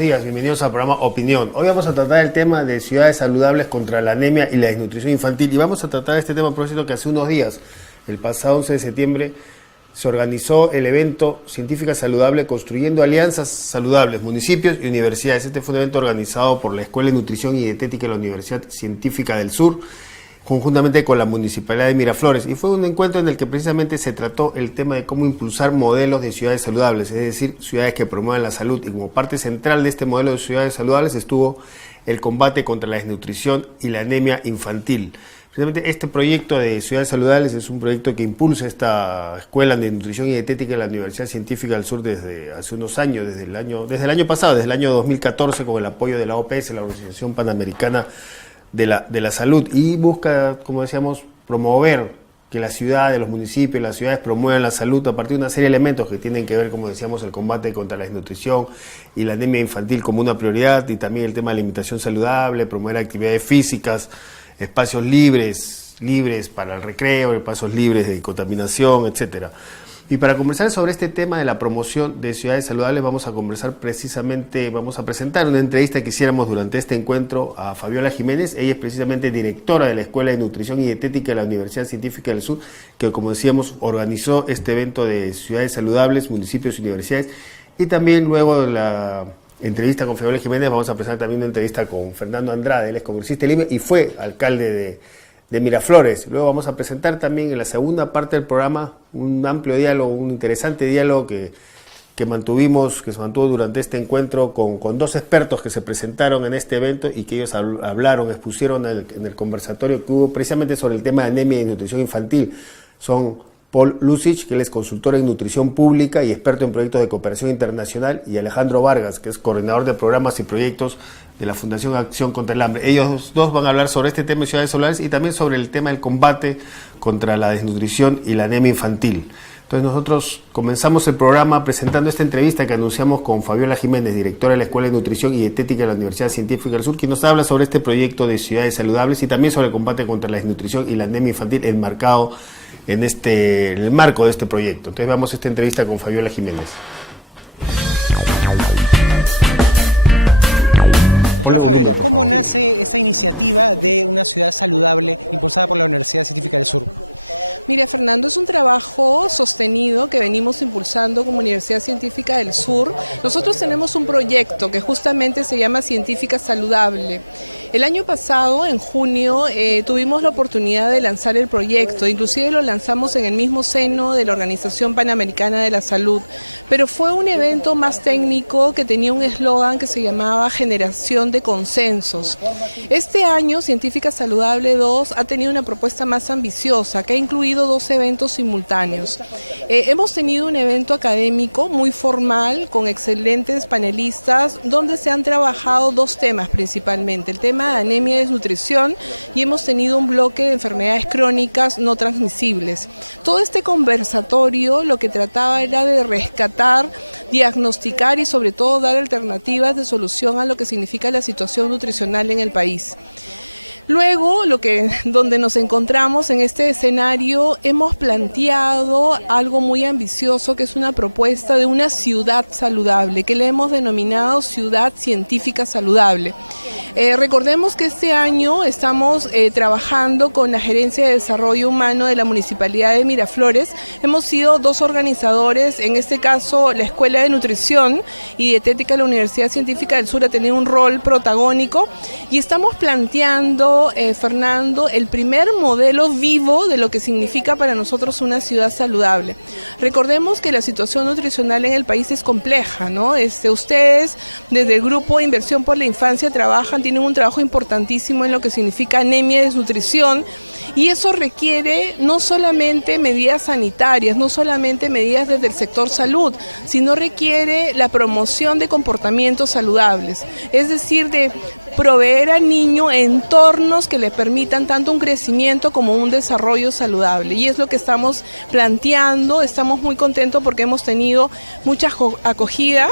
días, bienvenidos al programa Opinión. Hoy vamos a tratar el tema de ciudades saludables contra la anemia y la desnutrición infantil. Y vamos a tratar este tema a propósito que hace unos días, el pasado 11 de septiembre, se organizó el evento Científica Saludable Construyendo Alianzas Saludables, Municipios y Universidades. Este fue un evento organizado por la Escuela de Nutrición y Dietética de la Universidad Científica del Sur, conjuntamente con la Municipalidad de Miraflores, y fue un encuentro en el que precisamente se trató el tema de cómo impulsar modelos de ciudades saludables, es decir, ciudades que promuevan la salud, y como parte central de este modelo de ciudades saludables estuvo el combate contra la desnutrición y la anemia infantil. Precisamente este proyecto de ciudades saludables es un proyecto que impulsa esta Escuela de Nutrición y Dietética de la Universidad Científica del Sur desde hace unos años, desde el año pasado, desde el año 2014, con el apoyo de la OPS, la Organización Panamericana de la Salud, y busca, como decíamos, promover que la ciudad, los municipios, las ciudades promuevan la salud a partir de una serie de elementos que tienen que ver, como decíamos, el combate contra la desnutrición y la anemia infantil como una prioridad, y también el tema de la alimentación saludable, promover actividades físicas, espacios libres para el recreo, espacios libres de contaminación, etcétera. Y para conversar sobre este tema de la promoción de ciudades saludables vamos a presentar una entrevista que hiciéramos durante este encuentro a Fabiola Jiménez. Ella es precisamente directora de la Escuela de Nutrición y Dietética de la Universidad Científica del Sur, que, como decíamos, organizó este evento de ciudades saludables, municipios y universidades. Y también luego de la entrevista con Fabiola Jiménez vamos a presentar también una entrevista con Fernando Andrade. Él es congresista de Lima y fue alcalde de Miraflores. Luego vamos a presentar también en la segunda parte del programa un amplio diálogo, un interesante diálogo que se mantuvo durante este encuentro con dos expertos que se presentaron en este evento y que ellos expusieron en el conversatorio que hubo precisamente sobre el tema de anemia y nutrición infantil. Son Paul Lucic, que él es consultor en nutrición pública y experto en proyectos de cooperación internacional, y Alejandro Vargas, que es coordinador de programas y proyectos de la Fundación Acción contra el Hambre. Ellos dos van a hablar sobre este tema de ciudades saludables y también sobre el tema del combate contra la desnutrición y la anemia infantil. Entonces nosotros comenzamos el programa presentando esta entrevista que anunciamos con Fabiola Jiménez, directora de la Escuela de Nutrición y Dietética de la Universidad Científica del Sur, quien nos habla sobre este proyecto de ciudades saludables y también sobre el combate contra la desnutrición y la anemia infantil enmarcado en el marco de este proyecto. Entonces veamos esta entrevista con Fabiola Jiménez. Doctora Fabiola, ¿cómo nace esa iniciativa de una ciudad saludable impulsada por la Universidad Científica del Sur? Mira, Fernando, es un trabajo sostenido que venimos impulsando como Universidad Científica del Sur. Nosotros tenemos un proyecto que justamente se llama Científica Saludable. El año pasado, en junio, tuvimos la oportunidad de lanzar el proyecto, inclusive lo lanzamos en el mismo seno de la Organización Panamericana de la Salud, pero fue un evento más técnico que tenía un eslogan que se llamaba Generación de Consensos. Este año, Científica Saludable 2 ha tenido una propuesta más ambiciosa, que ha incluido 2 eventos simultáneos. Hemos tenido un evento académico muy formal, con excelentes panelistas, donde se han trabajado 2 temas principalmente, el tema de anemia y desnutrición, y hemos tenido un bloque de enfermedades crónicas no transmisibles. Todo este conversatorio lo que trataba era de rescatar, diagnosticar y sobre todo dar alternativas de solución a lo que significa la situación nutricional en el país. Luego, donde nos encontramos en este escenario, hemos planteado algo muy ambicioso, que es una propuesta de una ciudad saludable, que le hemos denominado Ciudad Científica Saludable. Recordemos que este año estamos trabajando con la Gerencia de Desarrollo Humano de la Municipalidad de Miraflores. Hemos sido 2 organizadores, en este caso la Escuela de Nutrición y Dietética de la Universidad Científica del Sur ha tenido un rol protagónico, y estamos planteando, Fernando, el primer modelo vivo de lo que significa para nosotros una ciudad saludable. Recordemos que la situación nutricional en el país es compleja, ¿no? Ustedes, desde el Grupo de Inversión por la Infancia, tienen un trabajo importantísimo en lo que significa anemia y desnutrición, y eso requiere no solamente medidas sanitarias, no solamente medidas desde el sector salud, sino requiere la promoción de comportamientos saludables, es decir, de proveer al niño entornos que le permitan tanto un crecimiento como un desarrollo saludable, y es lo que estamos planteando. Estamos muy contentos porque hemos tenido mucha acogida.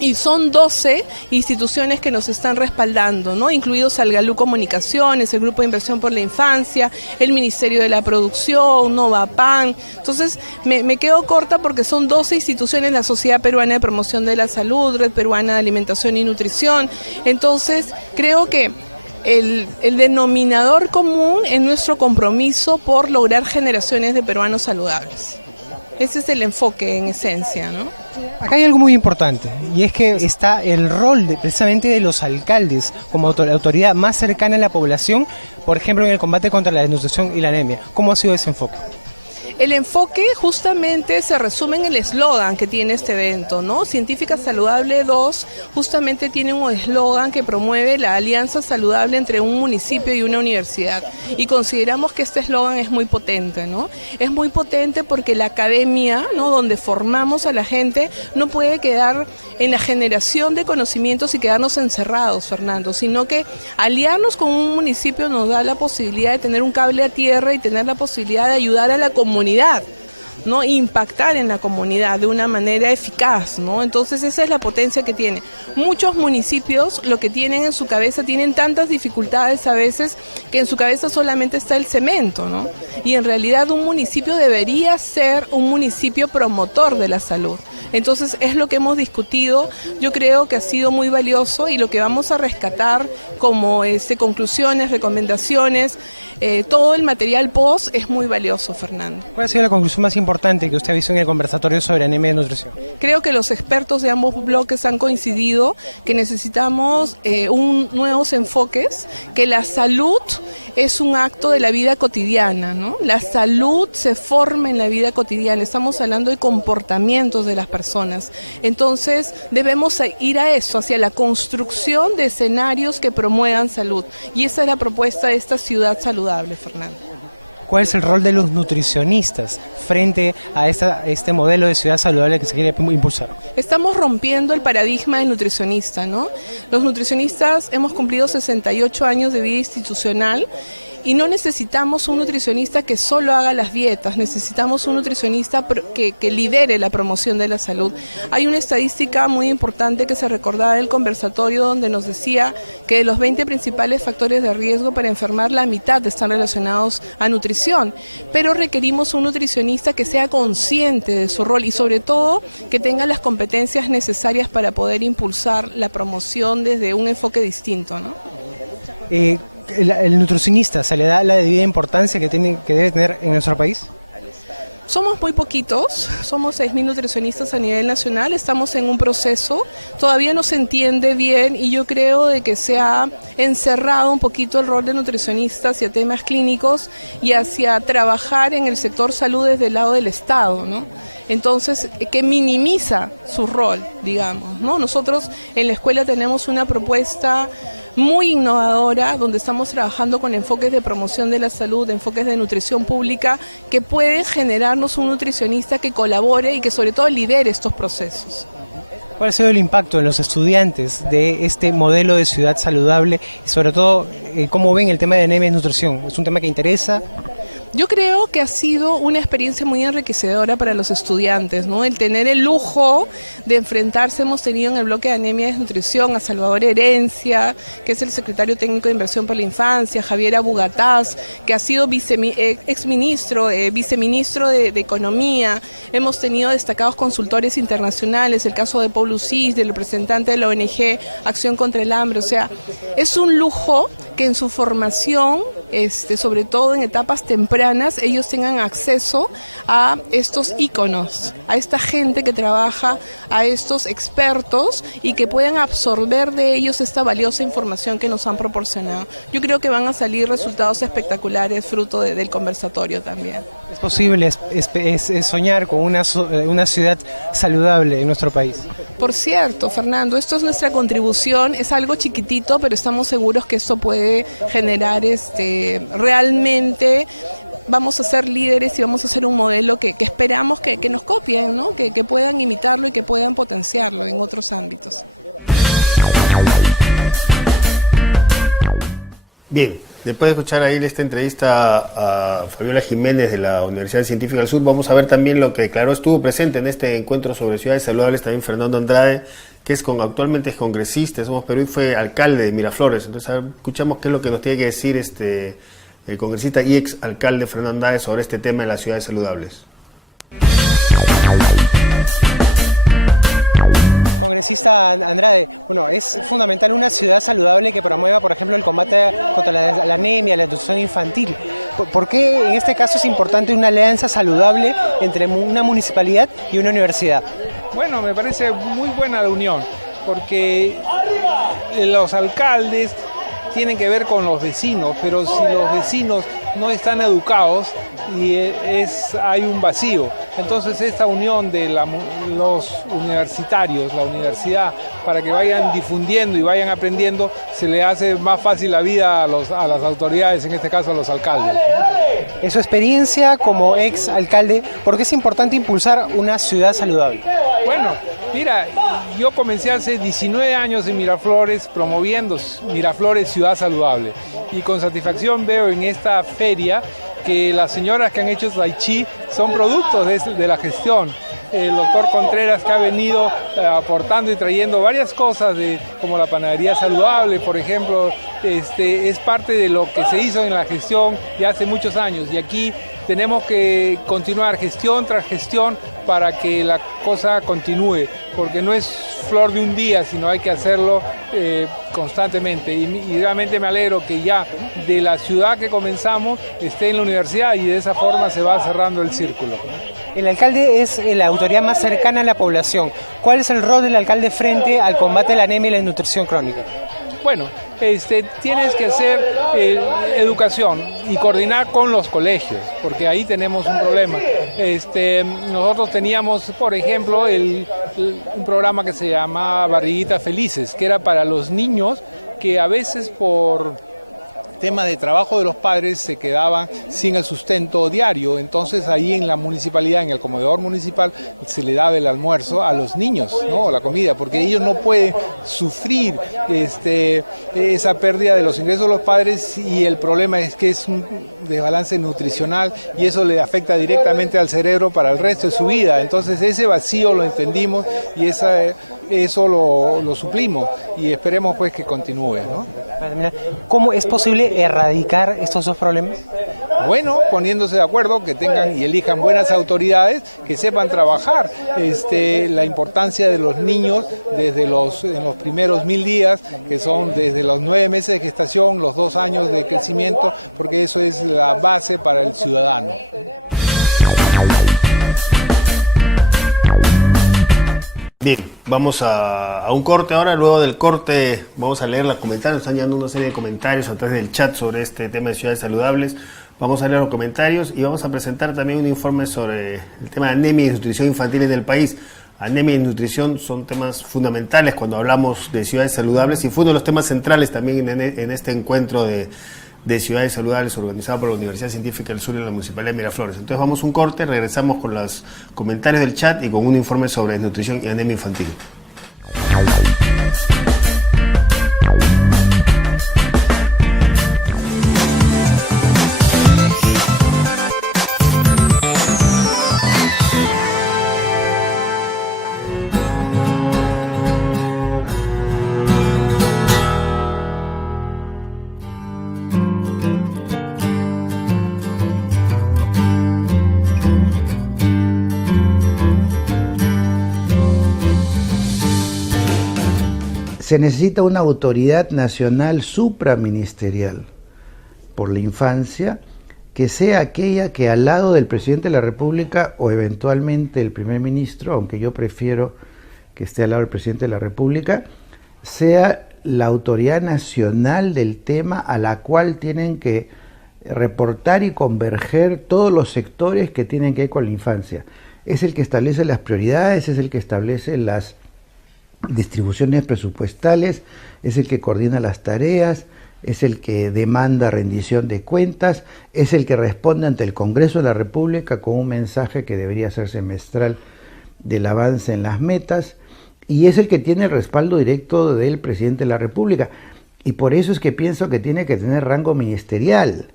Y son 12 instituciones que nos están respaldando, ¿no? Incluidos Salgalú Comunicaciones, el Grupo de Inversión por la Infancia, el Ministerio de la Producción, Novapan. Entonces, me quedo corta porque son 12 instituciones, la Sociedad Peruana de Promoción de la Salud, Red Peruana de Alimentación y Nutrición. Entonces, creo que el denominador común es nuestro compromiso por lograr generaciones de peruanos saludables. Ese es el enfoque en esencia, ¿no? Acá hay algo muy importante, y es que está el rol precisamente de los alcaldes como autoridad más cercana a la población, por ejemplo en el combate contra la desnutrición y la anemia. ¿Cómo ha sido ese enfoque? El enfoque justamente se resume en el eslogan que tiene este evento, ¿no? Científica Saludable 2 justamente tiene un eslogan que promueve la alianza saludable entre un municipio y una universidad. Y consideramos que este eslogan es muy potente, ¿no? Es muy potente porque la academia, ¿no?, donde formamos a la gente, no puede quedar en la generación de conocimientos y quedarnos encerrados, Fernando, sino que aliarnos con un municipio nos da la posibilidad de tener un cable a tierra y tener la posibilidad de ayudar a la comunidad, ¿no? Impactar en la comunidad de una manera eficaz, ¿no? Entonces esa es la potencia que tiene. Muchos municipios lo que tienen en su cabeza, tienen tantas dificultades a veces que en su cabeza solamente está el cemento, ¿no? Y en realidad un municipio debería ser un municipio promotor de la salud. Entonces es lo que hemos discutido, yo creo que ha sido muy valioso y lo que vamos a rescatar como conclusiones, recomendaciones, todo el material post es muy valioso, Fernando. ¿Cuál ha sido la conclusión más importante que usted ha visto en el conversatorio sobre anemia y nutrición? Creo que los expertos de ambos bloques han coincidido que necesitamos nuevos enfoques, que la salud es un acto de la vida cotidiana, ¿no? La salud se forma en la vida cotidiana, estamos hablando de comportamientos de las personas. Entonces debemos ir a eso, hacia la construcción de escenarios que promuevan salud. Y esa es la propuesta de esta ciudad saludable, Fernando. ¿Cuál es el rol de los nutricionistas frente a este modelo de ciudad saludable que se quiere impulsar? Estamos rompiendo el paradigma del nutricionista, ¿no? Los nutricionistas hemos cumplido 68 años de vida institucional y no necesitamos un nutricionista que solo haga las dietas, necesitamos un nutricionista que lidere la promoción de la salud. Hay una estadística muy importante que se recordaba del conversatorio donde nos decía que de los 20 principales factores de riesgo para enfermar, la mitad están relacionados a nutrición, pero requerimos un nutricionista que sea consciente de su rol y sobre todo que tenga las competencias necesarias para poder impulsar la promoción desde un enfoque distinto, ¿no? ¿El nutricionista se le da la debida importancia que debe tener en nuestro país? Somos muy poquitos, somos 6.000 nutricionistas a nivel nacional, estamos en un proceso, todavía no se entiende bien y yo creo de que se ha encerrado un poquito el rol de nutricionista hacia temas clínicos y hacia trabajar en el sector salud desde el lado del Estado, ¿no? Entonces, que minimiza su rol, digamos, ¿no? Nosotros en la escuela tenemos una propuesta muy innovadora, donde estamos trabajando con enfoques de promoción de la salud, enfoques de nutrición pública, que pueden generarnos un nutricionista que colabore y que sobre todo lidere estos procesos. ¿Cuál ha sido el impacto en los estudiantes de este modelo de ciudad saludable y sobre todo cómo ven el tema de anemia y nutrición? ¿Es un tema que interesa? Yo creo que ha sido una experiencia muy enriquecedora para los estudiantes, ¿no? El tener el lujo de enfrentarse, hemos tenido en el bloque de anemia y desnutrición a Salvador Herencia, que es el secretario técnico de Inversión para la Infancia, Javier Abugataz, que ha sido viceministro de Economía. Hemos tenido destacados consultores internacionales, el caso de Paul Lucis, del representante de la ONG Acción contra el Hambre. O sea, es un lujo que en su formación, sobre todo en etapas tempranas, ellos tengan acceso a estos íconos, a esta gente que trabaja, a estos expertos y que puedan absorber de ellos esta valiosa información que nos han proporcionado. Yo creo que van a salir resultados espectaculares fruto del conversatorio también. ¿Es posible soñar con una ciudad saludable en nuestro país? Por cierto, Fernando, esto es nuestra contribución, es algo chiquitito, pero estamos seguros que esto puede generar realmente. Vamos a ser líderes y vamos a ser un modelo que esperamos que nos copien, ¿no? Que puedan imitarlo y que puedan potenciarlo en otros ámbitos. Bien, después de escuchar ahí esta entrevista a Fabiola Jiménez de la Universidad Científica del Sur, vamos a ver también lo que declaró, estuvo presente en este encuentro sobre ciudades saludables también Fernando Andrade, que actualmente es congresista de Somos Perú y fue alcalde de Miraflores. Entonces, a ver, escuchamos qué es lo que nos tiene que decir el congresista y ex alcalde Fernando Andrade sobre este tema de las ciudades saludables. Congresista Andrade, bueno, es fundamental una ciudad saludable que promueva, por ejemplo, el combate contra la anemia, la desnutrición infantil. ¿Por qué en este caso es importante una alianza saludable entre una municipalidad y una universidad? Bueno, me parece muy buena la unión, porque los alcaldes tienen que ver con los vecinos, pero si los vecinos no están educados hay un vacío. Entonces esta unión de los universitarios, la universidad, para que vayan difundiendo y vayan aprendiendo, se le hace más fácil la vida a las autoridades, en este caso a los alcaldes. En su experiencia como ex alcalde, ¿por qué es importante impulsar una ciudad saludable? Bueno, mira, yo comencé hace 19 años en Miraflores promoviendo Miraflores Ciudad Saludable y con satisfacción veo en esta feria que las señoras que han hecho tai chi son productos de la gestión. El doctor Contreras, que ha venido aportando y trayendo varias cosas como la panadería saludable, por ejemplo, es parte de lo que se hizo en la gestión ya hace muchos años, y aquí tenemos que continuar gestión tras gestión para que la cosa continúe, porque no es flor de un día, sino hay que hacerlo constantemente, y realmente me alegro que ya de la ciudad que comenzamos esté en la universidad, y de esa forma se va cerrando el círculo. El alcalde es la autoridad más cercana a la población. ¿Cuál es el rol del alcalde frente al combate de la anemia y la desnutrición crónica? Bueno, tienes que hacer educación y coordinar con los colegios, porque ahí tenemos un problema. Nosotros teníamos, por ejemplo, un programa que se llamaba Barriguitas Felices, que era para los niños que a veces por tema de trabajo de los padres se quedaban sin el sustento diario. Entonces ahí en la municipalidad, en el comedor municipal, se le daba el almuerzo a los niños, ¿no? La comida, porque ellos no pueden sufrir esa pérdida de los ingresos de los padres, y el problema es que es un desbalance nutricional y eso le afecta directamente al cerebro para el resto de su vida. Entonces ese vacío lo entendimos y eso lo suplimos, y esperemos pues que continúe, ¿no? ¿Cómo es posible erradicar estos dos problemas? Bueno, poniéndose de acuerdo, que tengan y elijan buenas autoridades que sepan trabajar la importancia de los niños en los primeros 1000 días, que son desde los 9 meses de gestación, los 2 años de crecimiento, porque eso es la base para el ciudadano. Bien, vamos a un corte ahora. Luego del corte vamos a leer los comentarios. Están llegando una serie de comentarios a través del chat sobre este tema de ciudades saludables. Vamos a leer los comentarios y vamos a presentar también un informe sobre el tema de anemia y desnutrición infantil en el país. Anemia y nutrición son temas fundamentales cuando hablamos de ciudades saludables, y fue uno de los temas centrales también en este encuentro de ciudades saludables organizado por la Universidad Científica del Sur y la Municipalidad de Miraflores. Entonces vamos a un corte, regresamos con los comentarios del chat y con un informe sobre nutrición y anemia infantil. Se necesita una autoridad nacional supraministerial por la infancia, que sea aquella que al lado del presidente de la República o eventualmente el primer ministro, aunque yo prefiero que esté al lado del presidente de la República, sea la autoridad nacional del tema a la cual tienen que reportar y converger todos los sectores que tienen que ver con la infancia. Es el que establece las prioridades, es el que establece las distribuciones presupuestales, es el que coordina las tareas, es el que demanda rendición de cuentas, es el que responde ante el Congreso de la República con un mensaje que debería ser semestral del avance en las metas, y es el que tiene el respaldo directo del presidente de la República. Y por eso es que pienso que tiene que tener rango ministerial.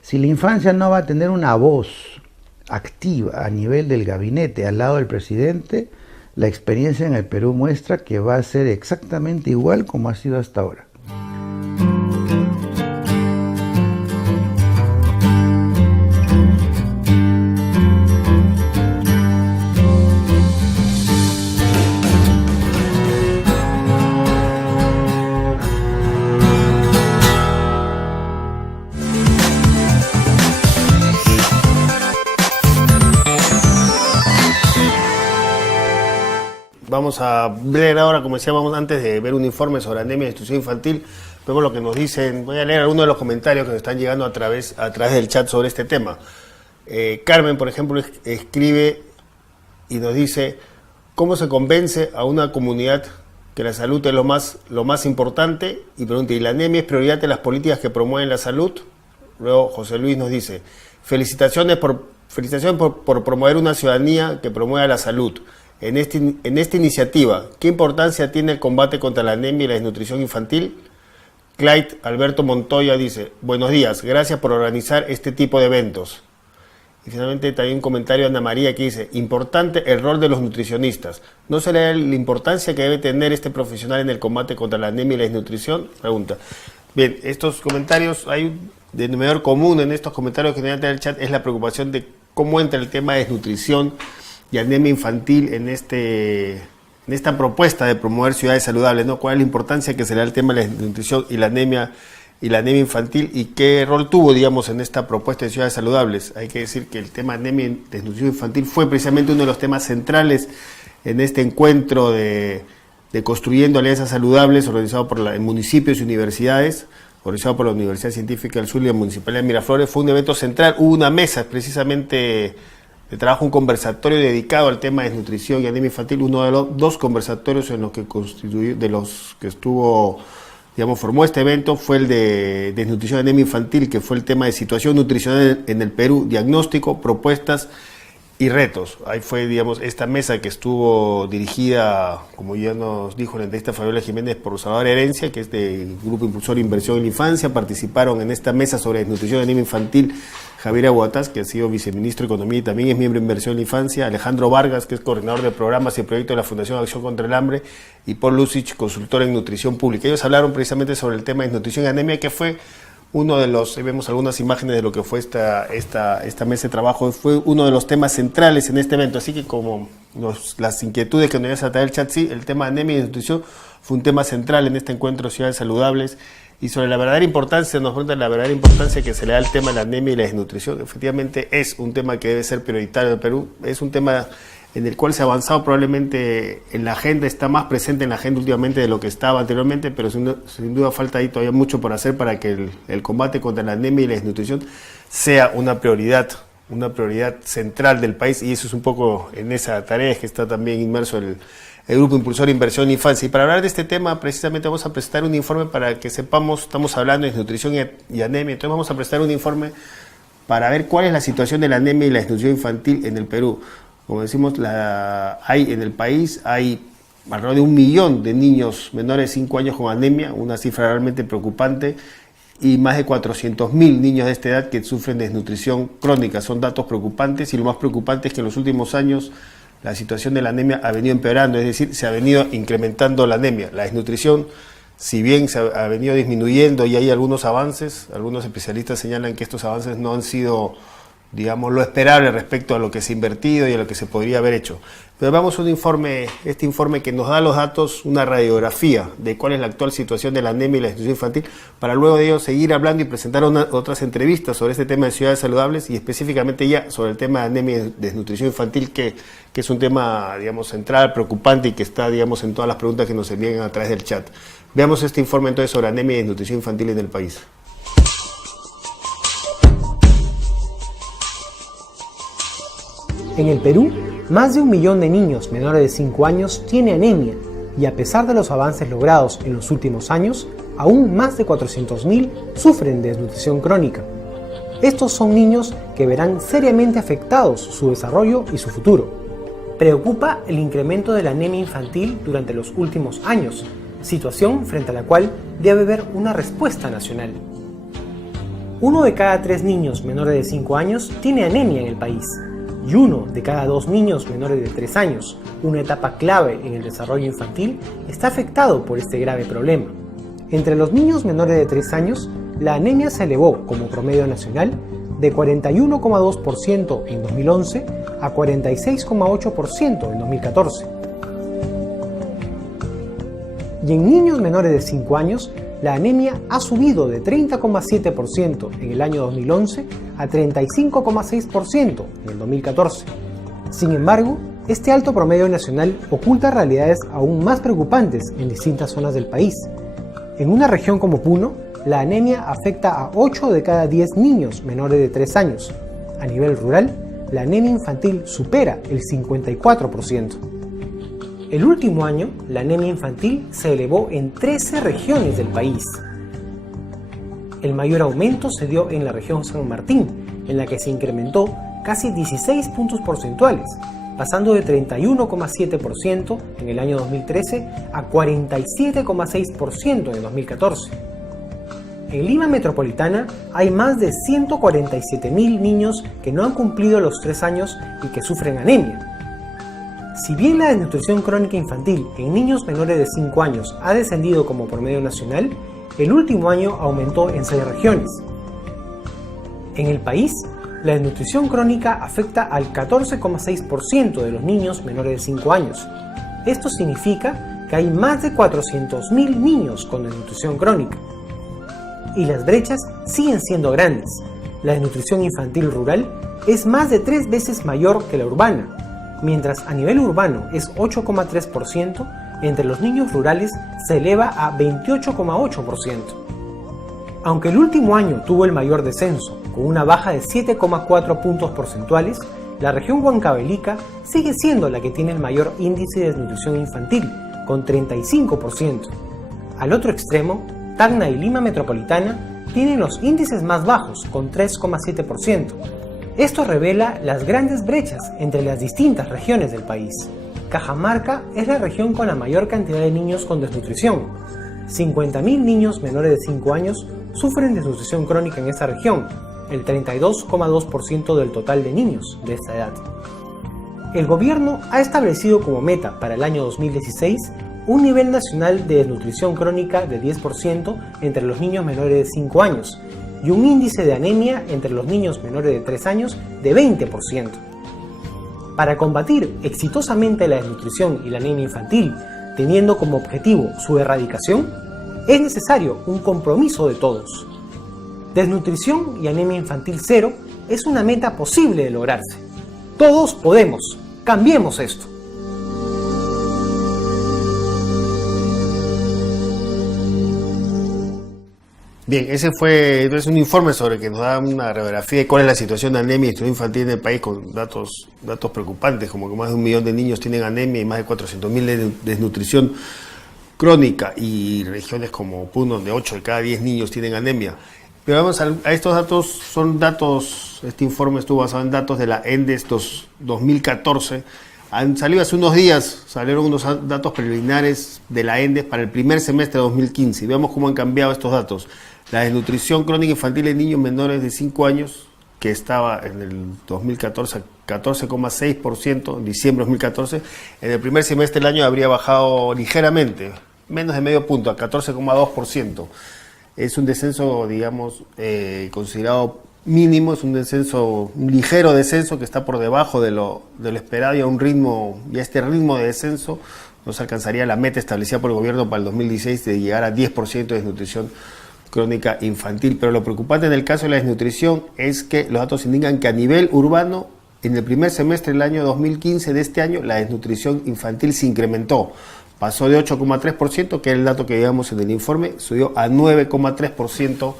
Si la infancia no va a tener una voz activa a nivel del gabinete al lado del presidente, la experiencia en el Perú muestra que va a ser exactamente igual como ha sido hasta ahora. Vamos a leer ahora, como decíamos antes de ver un informe sobre anemia y desnutrición infantil, vemos lo que nos dicen. Voy a leer algunos de los comentarios que nos están llegando a través del chat sobre este tema. Carmen, por ejemplo, escribe y nos dice: ¿cómo se convence a una comunidad que la salud es lo más importante? Y pregunta: ¿y la anemia es prioridad de las políticas que promueven la salud? Luego José Luis nos dice: felicitaciones por promover una ciudadanía que promueva la salud. En esta iniciativa, ¿qué importancia tiene el combate contra la anemia y la desnutrición infantil? Clyde Alberto Montoya dice: buenos días, gracias por organizar este tipo de eventos. Y finalmente también un comentario de Ana María que dice: importante el rol de los nutricionistas. ¿No se le da la importancia que debe tener este profesional en el combate contra la anemia y la desnutrición? Pregunta. Bien, estos comentarios, hay un denominador común en estos comentarios que tienen en el chat, es la preocupación de cómo entra el tema de desnutrición y anemia infantil en esta propuesta de promover ciudades saludables, ¿no? ¿Cuál es la importancia que se le da al tema de la desnutrición y la anemia infantil y qué rol tuvo, digamos, en esta propuesta de ciudades saludables? Hay que decir que el tema de anemia y desnutrición infantil fue precisamente uno de los temas centrales en este encuentro de Construyendo Alianzas Saludables, organizado por municipios y universidades, organizado por la Universidad Científica del Sur y la Municipalidad de Miraflores. Fue un evento central, hubo una mesa precisamente de trabajo, un conversatorio dedicado al tema de desnutrición y anemia infantil, uno de los dos conversatorios en los que formó este evento fue el de desnutrición y anemia infantil, que fue el tema de situación nutricional en el Perú, diagnóstico, propuestas y retos. Ahí fue, digamos, esta mesa que estuvo dirigida, como ya nos dijo la entrevista Fabiola Jiménez, por Salvador Herencia, que es del Grupo Impulsor Inversión en la Infancia. Participaron en esta mesa sobre desnutrición y anemia infantil Javier Aguataz, que ha sido viceministro de Economía y también es miembro de Inversión en la Infancia, Alejandro Vargas, que es coordinador de programas y proyectos de la Fundación Acción contra el Hambre, y Paul Lucich, consultor en nutrición pública. Ellos hablaron precisamente sobre el tema de desnutrición y anemia, que fue uno de los, vemos algunas imágenes de lo que fue esta mesa de trabajo, fue uno de los temas centrales en este evento. Así que como las inquietudes que nos iba a tratar el chat, sí, el tema de anemia y nutrición fue un tema central en este encuentro de ciudades saludables. Y sobre la verdadera importancia, nos preguntan la verdadera importancia que se le da al tema de la anemia y la desnutrición. Efectivamente es un tema que debe ser prioritario en el Perú, es un tema en el cual se ha avanzado probablemente en la agenda, está más presente en la agenda últimamente de lo que estaba anteriormente, pero sin duda falta ahí todavía mucho por hacer para que el combate contra la anemia y la desnutrición sea una prioridad central del país, y eso es un poco en esa tarea que está también inmerso el Grupo Impulsor Inversión en Infancia. Y para hablar de este tema, precisamente vamos a presentar un informe para que sepamos, estamos hablando de desnutrición y anemia, entonces vamos a presentar un informe para ver cuál es la situación de la anemia y la desnutrición infantil en el Perú. Como decimos, en el país hay alrededor de 1 millón de niños menores de 5 años con anemia, una cifra realmente preocupante, y más de 400.000 niños de esta edad que sufren de desnutrición crónica. Son datos preocupantes, y lo más preocupante es que en los últimos años la situación de la anemia ha venido empeorando, es decir, se ha venido incrementando la anemia. La desnutrición, si bien se ha venido disminuyendo y hay algunos avances, algunos especialistas señalan que estos avances no han sido, digamos, lo esperable respecto a lo que se ha invertido y a lo que se podría haber hecho. Pero vamos a este informe que nos da los datos, una radiografía de cuál es la actual situación de la anemia y la desnutrición infantil, para luego de ello seguir hablando y presentar otras entrevistas sobre este tema de ciudades saludables y específicamente ya sobre el tema de anemia y desnutrición infantil, que es un tema, digamos, central, preocupante y que está, digamos, en todas las preguntas que nos envían a través del chat. Veamos este informe entonces sobre anemia y desnutrición infantil en el país. En el Perú, más de 1 millón de niños menores de 5 años tiene anemia, y a pesar de los avances logrados en los últimos años, aún más de 400.000 sufren de desnutrición crónica. Estos son niños que verán seriamente afectados su desarrollo y su futuro. Preocupa el incremento de la anemia infantil durante los últimos años, situación frente a la cual debe haber una respuesta nacional. 1 de cada 3 niños menores de 5 años tiene anemia en el país. y 1 de cada 2 niños menores de 3 años, una etapa clave en el desarrollo infantil, está afectado por este grave problema. Entre los niños menores de 3 años, la anemia se elevó como promedio nacional de 41,2% en 2011 a 46,8% en 2014. Y en niños menores de 5 años, la anemia ha subido de 30,7% en el año 2011 a 35,6% en el 2014. Sin embargo, este alto promedio nacional oculta realidades aún más preocupantes en distintas zonas del país. En una región como Puno, la anemia afecta a 8 de cada 10 niños menores de 3 años. A nivel rural, la anemia infantil supera el 54%. El último año, la anemia infantil se elevó en 13 regiones del país. El mayor aumento se dio en la región San Martín, en la que se incrementó casi 16 puntos porcentuales, pasando de 31,7% en el año 2013 a 47,6% en 2014. En Lima Metropolitana hay más de 147.000 niños que no han cumplido los 3 años y que sufren anemia. Si bien la desnutrición crónica infantil en niños menores de 5 años ha descendido como promedio nacional, el último año aumentó en 6 regiones. En el país, la desnutrición crónica afecta al 14,6% de los niños menores de 5 años. Esto significa que hay más de 400.000 niños con desnutrición crónica. Y las brechas siguen siendo grandes. La desnutrición infantil rural es más de 3 veces mayor que la urbana, mientras a nivel urbano es 8,3%, entre los niños rurales se eleva a 28,8%. Aunque el último año tuvo el mayor descenso, con una baja de 7,4 puntos porcentuales, la región Huancavelica sigue siendo la que tiene el mayor índice de desnutrición infantil, con 35%. Al otro extremo, Tacna y Lima Metropolitana tienen los índices más bajos, con 3,7%. Esto revela las grandes brechas entre las distintas regiones del país. Cajamarca es la región con la mayor cantidad de niños con desnutrición. 50.000 niños menores de 5 años sufren desnutrición crónica en esta región, el 32,2% del total de niños de esta edad. El gobierno ha establecido como meta para el año 2016 un nivel nacional de desnutrición crónica de 10% entre los niños menores de 5 años y un índice de anemia entre los niños menores de 3 años de 20%. Para combatir exitosamente la desnutrición y la anemia infantil, teniendo como objetivo su erradicación, es necesario un compromiso de todos. Desnutrición y anemia infantil cero es una meta posible de lograrse. Todos podemos. Cambiemos esto. Bien, ese fue entonces un informe sobre que nos da una radiografía de cuál es la situación de anemia y desnutrición infantil en el país, con datos preocupantes, como que más de 1 millón de niños tienen anemia y más de 400.000 de desnutrición crónica, y regiones como Puno, donde 8 de cada 10 niños tienen anemia. Pero vamos a estos datos, son datos, este informe estuvo basado en datos de la ENDES 2014. Han salido hace unos días, salieron unos datos preliminares de la ENDES para el primer semestre de 2015, y veamos cómo han cambiado estos datos. La desnutrición crónica infantil en niños menores de 5 años, que estaba en el 2014 14,6% en diciembre de 2014, en el primer semestre del año habría bajado ligeramente, menos de medio punto, a 14,2%. Es un descenso, digamos, considerado mínimo, es un ligero descenso que está por debajo de lo esperado, y a este ritmo de descenso no se alcanzaría la meta establecida por el gobierno para el 2016 de llegar a 10% de desnutrición crónica infantil. Pero lo preocupante en el caso de la desnutrición es que los datos indican que a nivel urbano, en el primer semestre del año 2015 de este año, la desnutrición infantil se incrementó. Pasó de 8,3%, que es el dato que llevamos en el informe, subió a 9,3%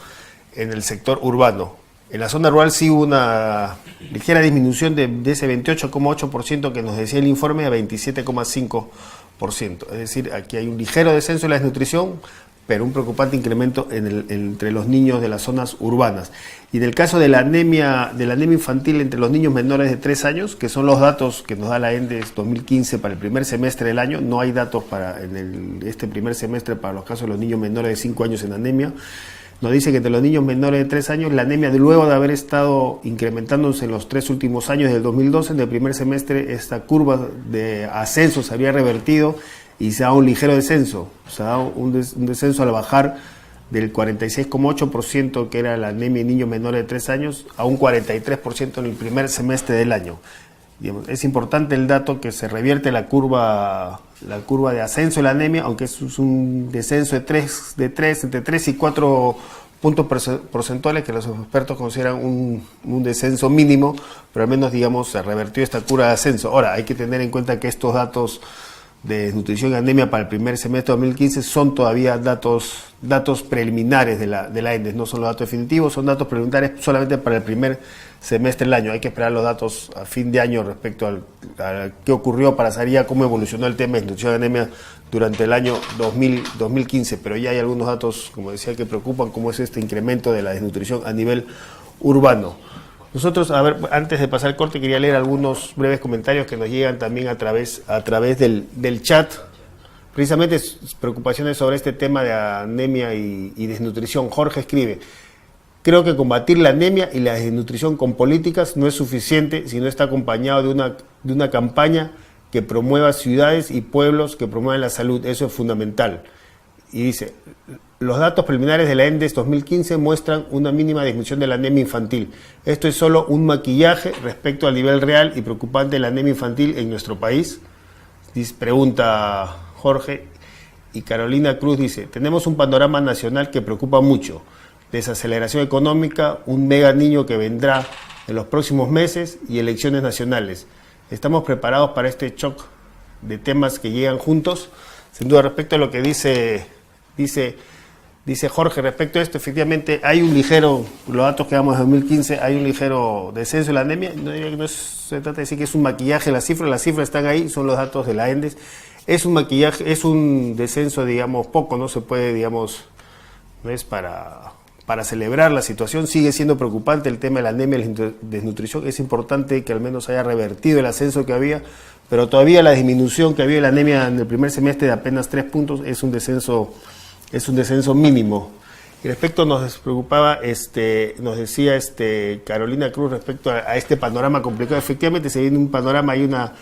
en el sector urbano. En la zona rural sí hubo una ligera disminución de ese 28,8% que nos decía el informe a 27,5%. Es decir, aquí hay un ligero descenso en la desnutrición, pero un preocupante incremento entre los niños de las zonas urbanas. Y en el caso de la anemia infantil entre los niños menores de 3 años, que son los datos que nos da la ENDES 2015 para el primer semestre del año, no hay datos para este primer semestre para los casos de los niños menores de 5 años en anemia. nos dice que entre los niños menores de 3 años, la anemia, luego de haber estado incrementándose en los 3 últimos años del 2012, en el primer semestre esta curva de ascenso se había revertido y se ha dado un ligero descenso. Se ha dado un descenso al bajar del 46,8% que era la anemia en niños menores de 3 años a un 43% en el primer semestre del año. Digamos, es importante el dato que se revierte la curva de ascenso de la anemia, aunque es un descenso entre 3 y 4 puntos porcentuales que los expertos consideran un descenso mínimo, pero al menos, digamos, se revertió esta curva de ascenso. Ahora, hay que tener en cuenta que estos datos de desnutrición y anemia para el primer semestre de 2015 son todavía datos preliminares de la ENDES, no son los datos definitivos, son datos preliminares solamente para el primer semestre del año. Hay que esperar los datos a fin de año respecto a qué ocurrió para saber ya cómo evolucionó el tema de desnutrición y anemia durante el año 2015, pero ya hay algunos datos, como decía, que preocupan, como es este incremento de la desnutrición a nivel urbano. Nosotros, a ver, antes de pasar el corte, quería leer algunos breves comentarios que nos llegan también a través del chat. Precisamente preocupaciones sobre este tema de anemia y desnutrición. Jorge escribe: creo que combatir la anemia y la desnutrición con políticas no es suficiente si no está acompañado de una campaña que promueva ciudades y pueblos que promuevan la salud. Eso es fundamental. Y dice: los datos preliminares de la ENDES 2015 muestran una mínima disminución de la anemia infantil. Esto es solo un maquillaje respecto al nivel real y preocupante de la anemia infantil en nuestro país. Pregunta Jorge. Y Carolina Cruz dice: tenemos un panorama nacional que preocupa mucho. Desaceleración económica, un mega niño que vendrá en los próximos meses y elecciones nacionales. ¿Estamos preparados para este shock de temas que llegan juntos? Sin duda, respecto a lo que dice Jorge respecto a esto, efectivamente hay un ligero, los datos que damos de 2015, hay un ligero descenso de la anemia. No se trata de decir que es un maquillaje las cifras están ahí, son los datos de la ENDES. Es un maquillaje, es un descenso, digamos, poco, no se puede, digamos, no es para celebrar la situación. Sigue siendo preocupante el tema de la anemia y la desnutrición. Es importante que al menos haya revertido el ascenso que había, pero todavía la disminución que había de la anemia en el primer semestre de apenas 3 puntos es un descenso mínimo. Y respecto nos preocupaba, nos decía Carolina Cruz respecto a este panorama complicado. Efectivamente se viene un panorama, hay una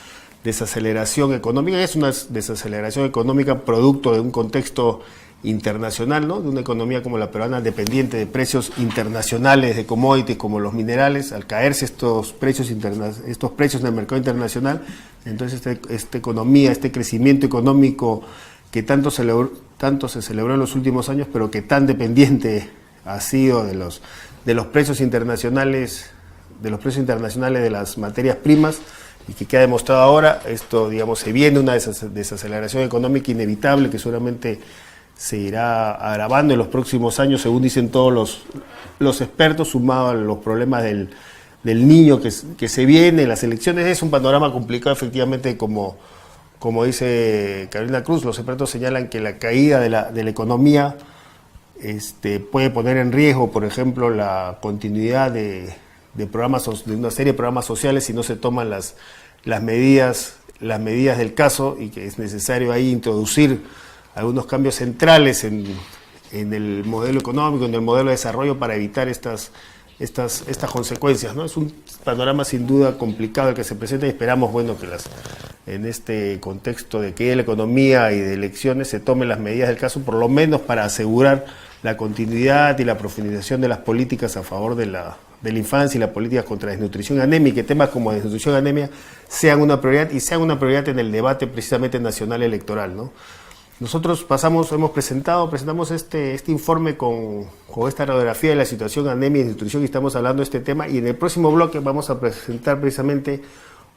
desaceleración económica, es una desaceleración económica producto de un contexto internacional, ¿no? De una economía como la peruana dependiente de precios internacionales de commodities como los minerales. Al caerse estos precios en el mercado internacional, entonces esta economía, este crecimiento económico que tanto se celebró en los últimos años, pero que tan dependiente ha sido de los precios internacionales, de las materias primas, y que ha demostrado ahora, esto, digamos, se viene una desaceleración económica inevitable que seguramente se irá agravando en los próximos años, según dicen todos los expertos, sumado a los problemas del niño que se viene, las elecciones. Es un panorama complicado, efectivamente, como dice Carolina Cruz. Los expertos señalan que la caída de la economía puede poner en riesgo, por ejemplo, la continuidad de una serie de programas sociales si no se toman las medidas del caso, y que es necesario ahí introducir algunos cambios centrales en el modelo económico, en el modelo de desarrollo, para evitar estas consecuencias, ¿no? Es un panorama sin duda complicado el que se presenta, y esperamos, bueno, que en este contexto de que la economía y de elecciones se tomen las medidas del caso, por lo menos para asegurar la continuidad y la profundización de las políticas a favor de la infancia y las políticas contra la desnutrición y anemia, y que temas como desnutrición y anemia sean una prioridad, y sean una prioridad en el debate precisamente nacional electoral, ¿no? Nosotros presentamos este informe con esta radiografía de la situación anemia y desnutrición, y estamos hablando de este tema, y en el próximo bloque vamos a presentar precisamente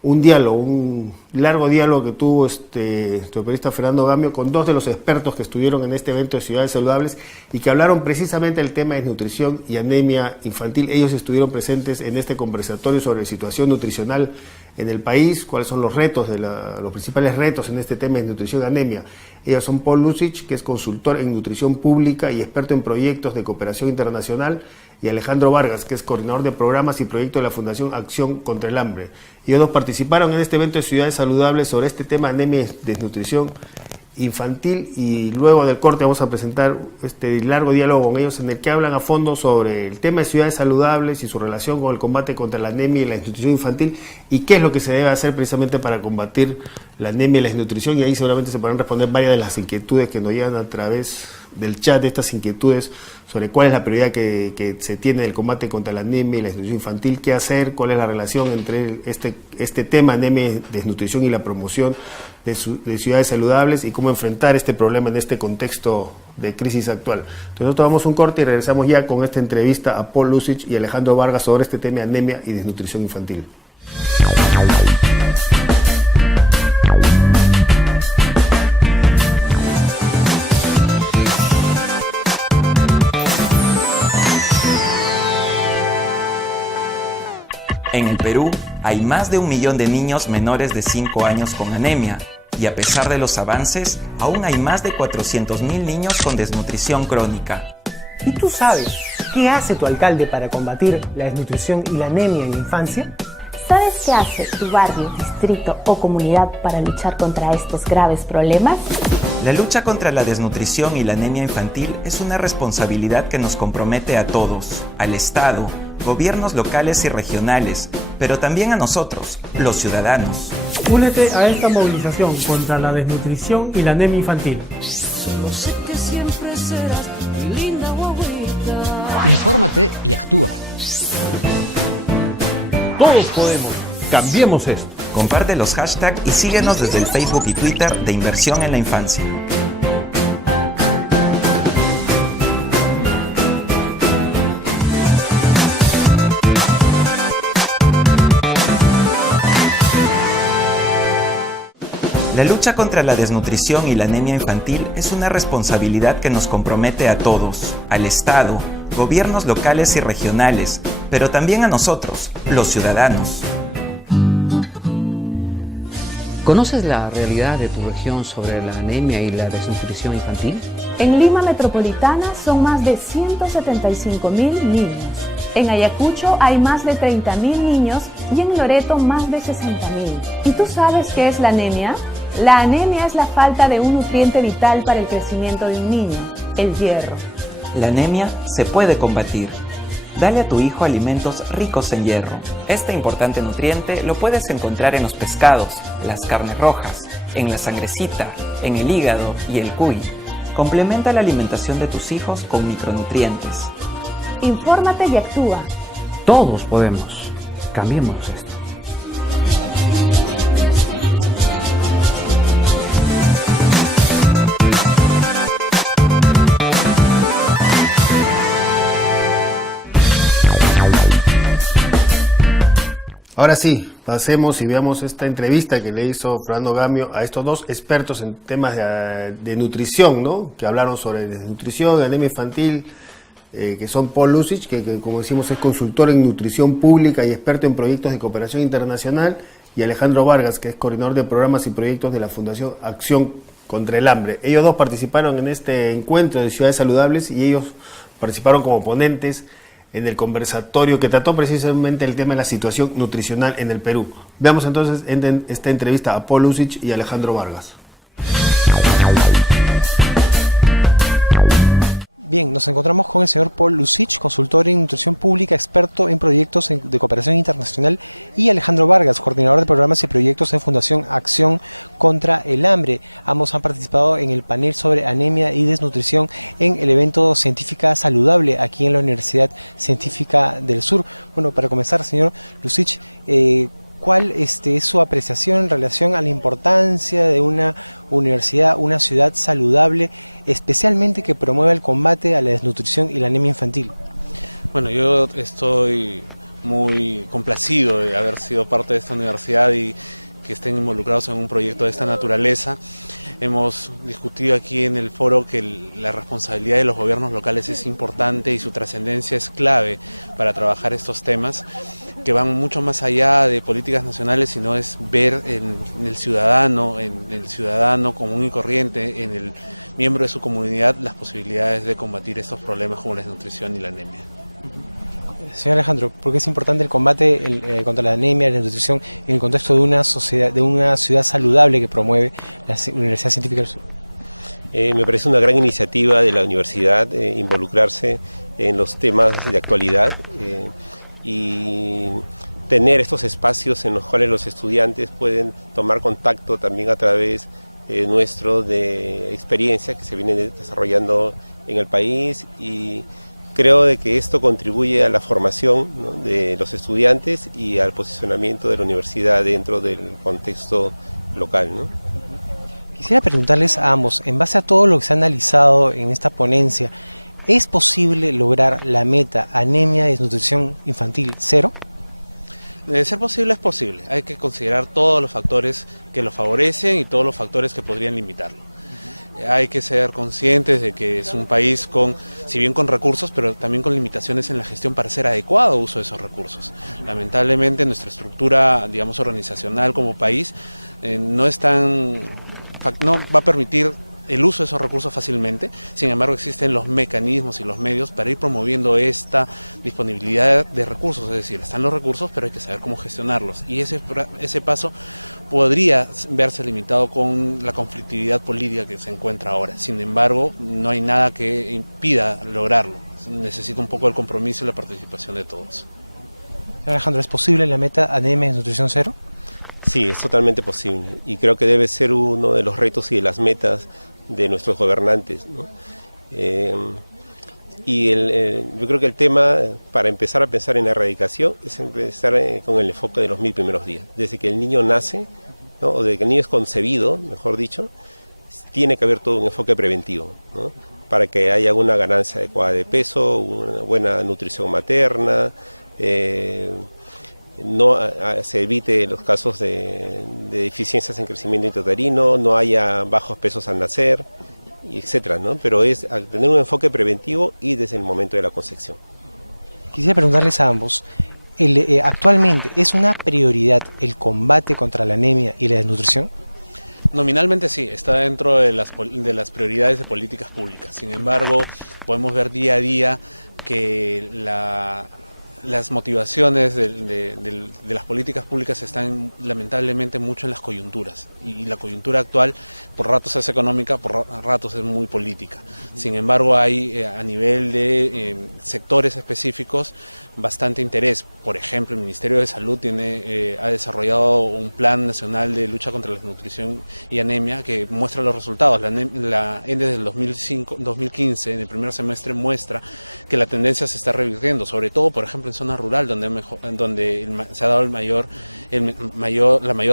un largo diálogo que tuvo nuestro periodista Fernando Gamio con 2 de los expertos que estuvieron en este evento de Ciudades Saludables y que hablaron precisamente del tema de desnutrición y anemia infantil. Ellos estuvieron presentes en este conversatorio sobre la situación nutricional en el país, cuáles son los retos, los principales retos en este tema de nutrición y anemia. Ellos son Paul Lucic, que es consultor en nutrición pública y experto en proyectos de cooperación internacional, y Alejandro Vargas, que es coordinador de programas y proyectos de la Fundación Acción contra el Hambre. Ellos dos participaron en este evento de Ciudades Saludables sobre este tema de anemia y desnutrición infantil, y luego del corte vamos a presentar este largo diálogo con ellos en el que hablan a fondo sobre el tema de ciudades saludables y su relación con el combate contra la anemia y la desnutrición infantil, y qué es lo que se debe hacer precisamente para combatir la anemia y la desnutrición. Y ahí seguramente se podrán responder varias de las inquietudes que nos llegan a través del chat, de estas inquietudes sobre cuál es la prioridad que se tiene del combate contra la anemia y la desnutrición infantil, qué hacer, cuál es la relación entre este tema anemia y desnutrición y la promoción de ciudades saludables, y cómo enfrentar este problema en este contexto de crisis actual. Entonces nosotros vamos a un corte y regresamos ya con esta entrevista a Paul Lussich y Alejandro Vargas sobre este tema de anemia y desnutrición infantil. En el Perú hay más de 1 millón de niños menores de 5 años con anemia, y a pesar de los avances, aún hay más de 400.000 niños con desnutrición crónica. ¿Y tú sabes qué hace tu alcalde para combatir la desnutrición y la anemia en la infancia? ¿Sabes qué hace tu barrio, distrito o comunidad para luchar contra estos graves problemas? La lucha contra la desnutrición y la anemia infantil es una responsabilidad que nos compromete a todos, al Estado, gobiernos locales y regionales, pero también a nosotros, los ciudadanos. Únete a esta movilización contra la desnutrición y la anemia infantil. Solo sé que siempre serás mi linda guaguita. Infórmate y actúa. Todos podemos. Cambiemos esto. Comparte los hashtags y síguenos desde el Facebook y Twitter de Inversión en la Infancia. La lucha contra la desnutrición y la anemia infantil es una responsabilidad que nos compromete a todos, al Estado, gobiernos locales y regionales, pero también a nosotros, los ciudadanos. ¿Conoces la realidad de tu región sobre la anemia y la desnutrición infantil? En Lima Metropolitana son más de 175.000 niños. En Ayacucho hay más de 30.000 niños y en Loreto más de 60.000. ¿Y tú sabes qué es la anemia? La anemia es la falta de un nutriente vital para el crecimiento de un niño, el hierro. La anemia se puede combatir. Dale a tu hijo alimentos ricos en hierro. Este importante nutriente lo puedes encontrar en los pescados, las carnes rojas, en la sangrecita, en el hígado y el cuy. Complementa la alimentación de tus hijos con micronutrientes. Infórmate y actúa. Todos podemos. Cambiemos esto. Ahora sí, pasemos y veamos esta entrevista que le hizo Fernando Gamio a estos dos expertos en temas de nutrición, ¿no? Que hablaron sobre desnutrición, anemia infantil, que son Paul Lussich, que como decimos es consultor en nutrición pública y experto en proyectos de cooperación internacional, y Alejandro Vargas, que es coordinador de programas y proyectos de la Fundación Acción contra el Hambre. Ellos dos participaron en este encuentro de ciudades saludables y ellos participaron como ponentes en el conversatorio que trató precisamente el tema de la situación nutricional en el Perú. Veamos entonces esta entrevista a Paul Lussich y Alejandro Vargas. Bien, nos encontramos con el señor Paul Lussich, consultor en nutrición pública, experto en proyectos de cooperación internacional, y Alejandro Vargas, coordinador de programas y proyectos en Fundación Acción contra el Hambre. Ambos han participado en el panel sobre anemia y desnutrición en el evento Científica Saludable aquí en la Universidad Científica del Sur. Bueno, para comenzar, señor Lussich, ¿cuál es su apreciación en relación a la importancia de una universidad, una ciudad saludable, especialmente que promueva el combate a la desnutrición y la anemia infantil? Bueno, yo estoy muy complacido de haber sido parte de esta universidad y que estén involucrados en un proyecto de esta naturaleza. Hemos discutido aquí en el foro que la responsabilidad de los gobiernos locales es importante y su trascendencia es clave para trabajar estos temas, que van mucho más allá de políticas nacionales, sino es ver en el ciudadano común y corriente, en el miembro de su comunidad, las posibilidades de combatir estos problemas como la desnutrición y la anemia. Señor Alejandro, ¿por qué es importante el combate contra la anemia y la desnutrición en el contexto de una sociedad, de una ciudad saludable que promueve la Universidad Científica del Sur? Me parece una gran iniciativa de la universidad involucrarse en los temas de actualidad y tener estos espacios en los cuales los estudiantes pueden tomar contacto también a través nuestro de experiencias que se vienen desarrollando en el país, y creo de que esto contribuye a la formación, ¿no?, de los estudiantes y al posicionamiento de la universidad dentro del contexto local, ¿no? Quisiera preguntarles a ambos, en base a todo lo que se ha analizado en esta ponencia, ¿es posible lograr la meta anemia y desnutrición infantil cero? De ser posible, es posible. Hay que considerar todos los factores que lo favorecen y todos los factores que podrían limitarlo. Hay que ser conscientes de que es un país si bien con recursos, pero también con limitaciones en la gestión para hacer adecuado uso de esos recursos. Lamentablemente nuestra estructura, digamos, organizacional como país no va a permitir el uso de esos recursos fácilmente. Sin embargo, existen los mecanismos y los medios para ir promoviendo esta disponibilidad de recursos, es decir, están los recursos, pero hay que saber cómo gestionarlos, y ese paso podría verse limitado con la conflictividad política que se encuentra ahora. Sin embargo, no hay nada que impida lograrlo. Necesita un poco el compromiso y la participación de todos. Alejandro, ¿es posible la meta anemia y desnutrición cero? Sí, es totalmente posible, y creo que debe ser uno de los retos y de las metas de nuestros gobernantes, ¿no? Yo creo que el tema para empezar a pensar en la erradicación es empezar con el enfoque de los 1000 primeros días. Desde que el niño nace, ¿no?, o desde que el niño es concebido, mejor dicho, tiene que haber todo un enfoque preventivo, ¿no?, para que haya una ganancia adecuada de peso, una buena nutrición materna, se evite los casos de deficiencias en crecimiento intrauterino, no haya bajos pesos al nacer, etcétera, ¿no? Pero es tener un enfoque preventivo y desde el momento de la concepción. Quisiera preguntarles a ambos, ¿actualmente es una prioridad el combate contra la anemia y la desnutrición? Nominalmente sí, está dentro de las prioridades de políticas públicas. Sin embargo, podemos ver día a día que las motivaciones de las políticas públicas están lamentablemente mucho en las coyunturas, y la coyuntura actual por ratos es económica, por ratos es muy política. Sin embargo, hay a nivel de sectores específicos bastante interés. Por ejemplo, el Ministerio de Salud ha desarrollado un plan nacional de lucha contra la desnutrición y anemia que muestra los resultados. La ENDES del 2015, en el primer semestre, muestra que la tendencia se está revirtiendo, sobre todo, por ejemplo, en zona rural, donde se ha dado la mayor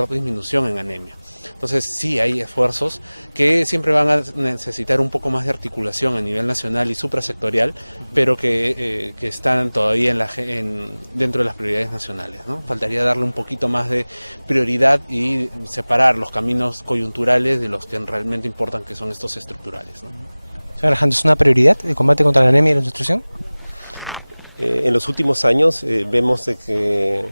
disminución en anemia. Entonces sí hay esfuerzos que siempre van a necesitar un poco más de articulación a nivel nacional y suprasectorial, pero que están todavía dentro de las prioridades nacionales, ¿no? Faltaría darle un poquito más de prioridad y separar los caminos coyunturales de los que realmente importan, que son estos estructurales, ¿no? Señor Alejandro, ¿es una prioridad el combate contra la anemia y la desnutrición? En los últimos años vemos de que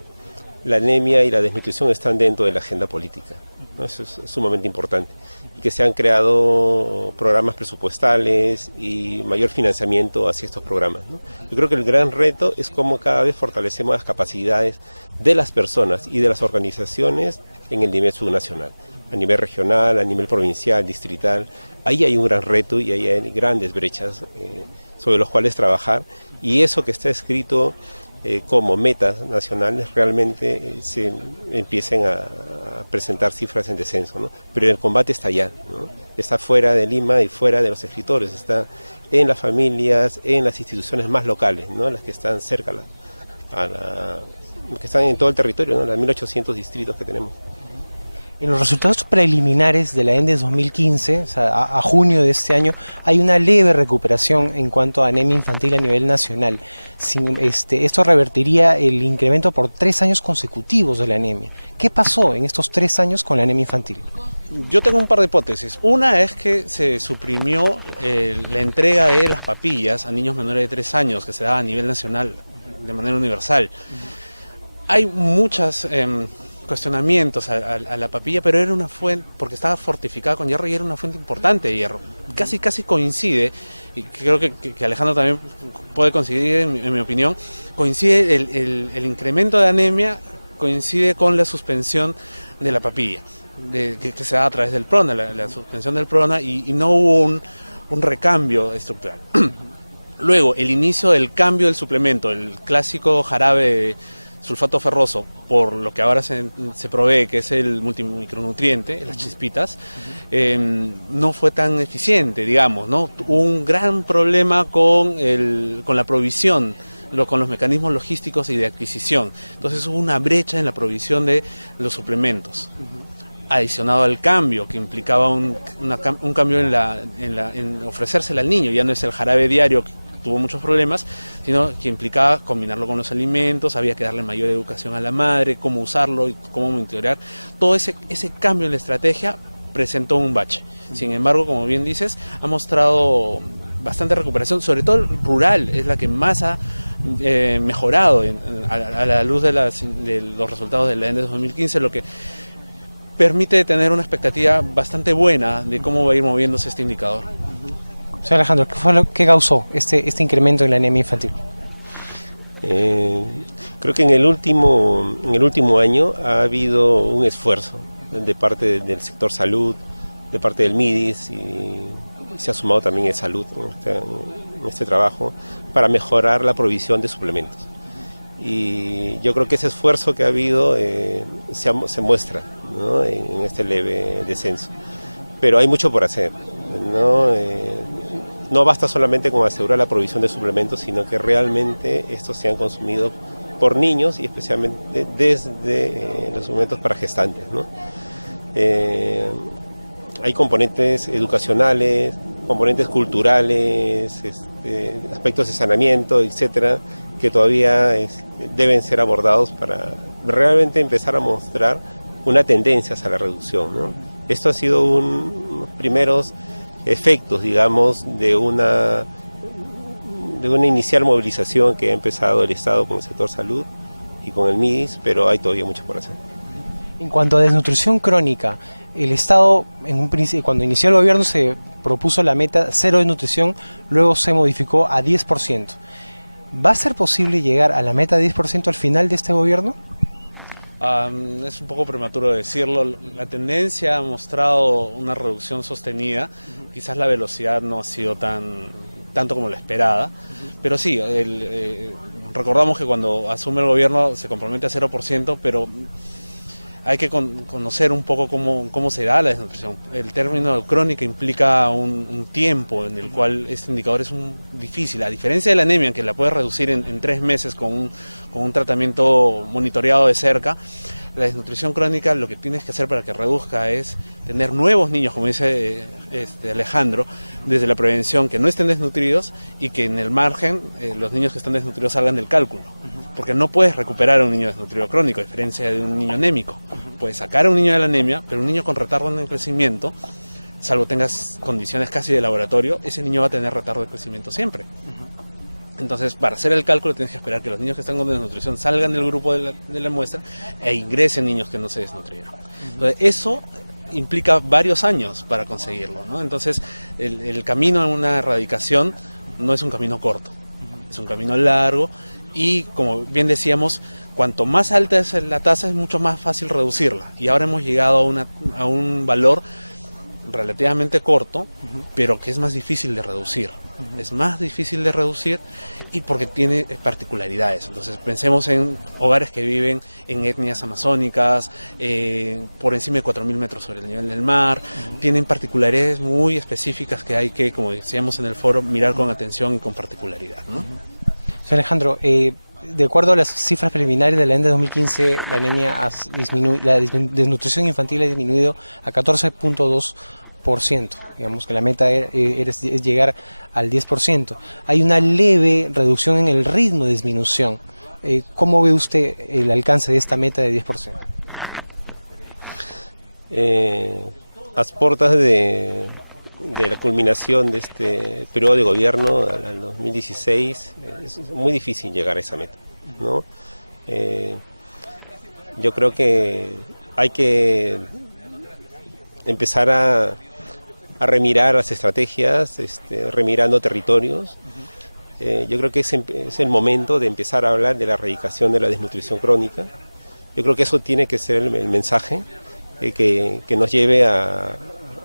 la anemia y la desnutrición están dentro de la agenda política, ¿no? Eso es sumamente importante, y que se han creado programas presupuestales y mayor financiamiento hacia estos programas, ¿no? Yo creo que el gran reto es cómo cada vez fortalecemos las capacidades de las personas y de las organizaciones en el nivel subnacional, a nivel regional, a nivel provincial, distrital. Ahí hay un gran reto y ahí hay grandes brechas sobre los cuales trabajar, y eso que está escrito como metas nacionales realmente se empiecen a presentar cifras en descenso, ¿no? Pero el combate está allá, ¿no? Está fuera de Lima y fuera de los escritores, está en las familias, en las instituciones más locales, ¿no?, las que están cerca, que están en todo el territorio, ¿no?, las 1800 distritos que tenemos. En los resultados preliminares de la ENDES 2015, o sea, a junio de este año, hay una leve recuperación en cuanto a anemia infantil a nivel nacional. Esto revertiría el incremento por 3 años consecutivos de la anemia. ¿Qué pasó en estos 3 años con la anemia infantil? Yo tengo un par de hipótesis. Una es que se suprimió la entrega de las papillas a niños menores de 3 años, que se daba a nivel nacional de manera universal. Hay muchas cuestionamientos a la papilla, pero era una fuente, porque estaba fortificada con hierro y era una fuente importante de hierro. Casi coincide, y creo que Alejandro también puede coincidir, en mi opinión, coincide el incremento de anemia, coincide con la suspensión de la papilla. que se da a través del PRONA, la suspensión del PRONA, y no hubo un recambio estructural. Luego, el inicio del cambio del suplemento, el clásico jarabe de sulfato ferroso, por lo que ahora se provee, que es el multimicronutriente, las chispitas, no fue tan eficiente, digamos, ¿no? Hubo un gran problema con la provisión, con los mecanismos logísticos y de adquisición. Entonces hubo una brecha en la provisión de los suplementos. Adicionado al cambio, que implicaba un cambio en ofrecérsela al niño, ya no es el jarabe diario, que tuvo muchos problemas, sino que implicaba combinarlo con los alimentos, había que darle mayor educación a la madre, cómo usarlo y cómo monitorear. Todo ese cambio en la estrategia presentó un bache. Sin embargo, como bien dices, ha mostrado bastante recuperación, sobre todo el rural, es la que más ha mejorado a la luz de los resultados de la ENDE 2015, lo que permite tener una expectativa bastante buena de cómo va a ir moviéndose este indicador. Señor Alejandro, ¿qué fue lo que causó este incremento en la anemia infantil? Creo que en el último año ha habido un esfuerzo de parte del sector salud, de parte del MIDIS, y se ha sumado también en salud en este trabajo para mejorar la provisión de suplementos. Y yo creo que ese esfuerzo que ha habido se muestra, ¿no?, en este leve descenso. Pero hay mucho por hacer, ¿no? No basta solamente con asegurar la provisión de suplementos, sino que realmente estos sean consumidos por niños y especialmente desde los suplementos para gestantes, ¿no? Hay componentes educacionales, componentes culturales, aspectos de saneamiento, etcétera, que todavía deben ser abordados para realmente empezar a mostrar una tendencia hacia la reducción, ¿no? Esto ha sido unos primeros efectos, digamos, de una inicial movilización que ha empezado el Estado con el sector salud y con el MIDIS, pero hay todavía mucho por hacer. En cuanto a desnutrición crónica, el Estado, cuando inició el gobierno, se propuso la meta cero desnutrición, luego se modificó a 10%. ¿Va a ser posible llegar a la meta de 10% al final de este gobierno? Es un poco prematuro decirlo. La tendencia ha mostrado una reducción sostenida. Quizás la velocidad no ha sido tanto como la esperada, pero sí, recordamos que cuando asume el gobierno se compromete a 0%, pero hay que conocer un poco cómo se da la desnutrición. El término crónica implica un tiempo en el cual este indicador es difícil, a diferencia de la anemia, que la puedes reducir en 3 meses con un tratamiento monitoreado de cerca. La desnutrición crónica, lo que tienes que hacer para que reduzca es tener nuevos niños, como dice Alejandro, desde la prevención, que no estén desnutridos y que en el margen los niños que están desnutridos salgan del cálculo. Porque no puedes recuperar a un niño desnutrido crónico, a diferencia de un niño anémico. Puedes sacar a un niño de la anemia, pero un niño con retardo en el crecimiento, salvo tengas condiciones casi de laboratorio, ese niño va a tener retardo de crecimiento siempre. Entonces, para hacer el cálculo tienes que esperar que los niños que están con desnutrición salgan del grupo de la muestra e ingresen niños que no se desnutrieron. Entonces, eso implica varios años para conseguirlo, ¿no? Entonces, el camino a una erradicación no es un camino corto, es un camino largo y, como bien decíamos, cuanto más alta es la tasa es mucho más fácil reducirla. Y ahora hemos llegado a un valor relativamente corto, pero que es más difícil de reducir. Es más difícil de reducir y porque tiene particularidades. Entonces pensemos en hogares que viven en etnias amazónicas, por encima de 4.000 metros sobre el nivel del mar, tienen particularidades muy específicas que hay que, como decíamos en el foro, mirar con atención y con particularidad, ¿no? Señor Alejandro, de acuerdo a las cifras preliminares de la ENDE 2015, la anemia la desnutrición infantil ha disminuido a 14.2%. Digamos que la meta es llegar al 10%. Hay una leve reducción en el ritmo de disminución. ¿Cómo ve usted el alcance de esta meta de 10%? A puertas de la culminación de este periodo de gobierno al 2016, es muy difícil llegar a esa meta, ¿no? Yo creo que hay que empezar a remirar las estrategias, remirando territorios. Yo creo que es el momento de empezar a hablar de la erradicación de la desnutrición crónica. Yo creo que eso tiene que ser el mensaje, que nos lleve a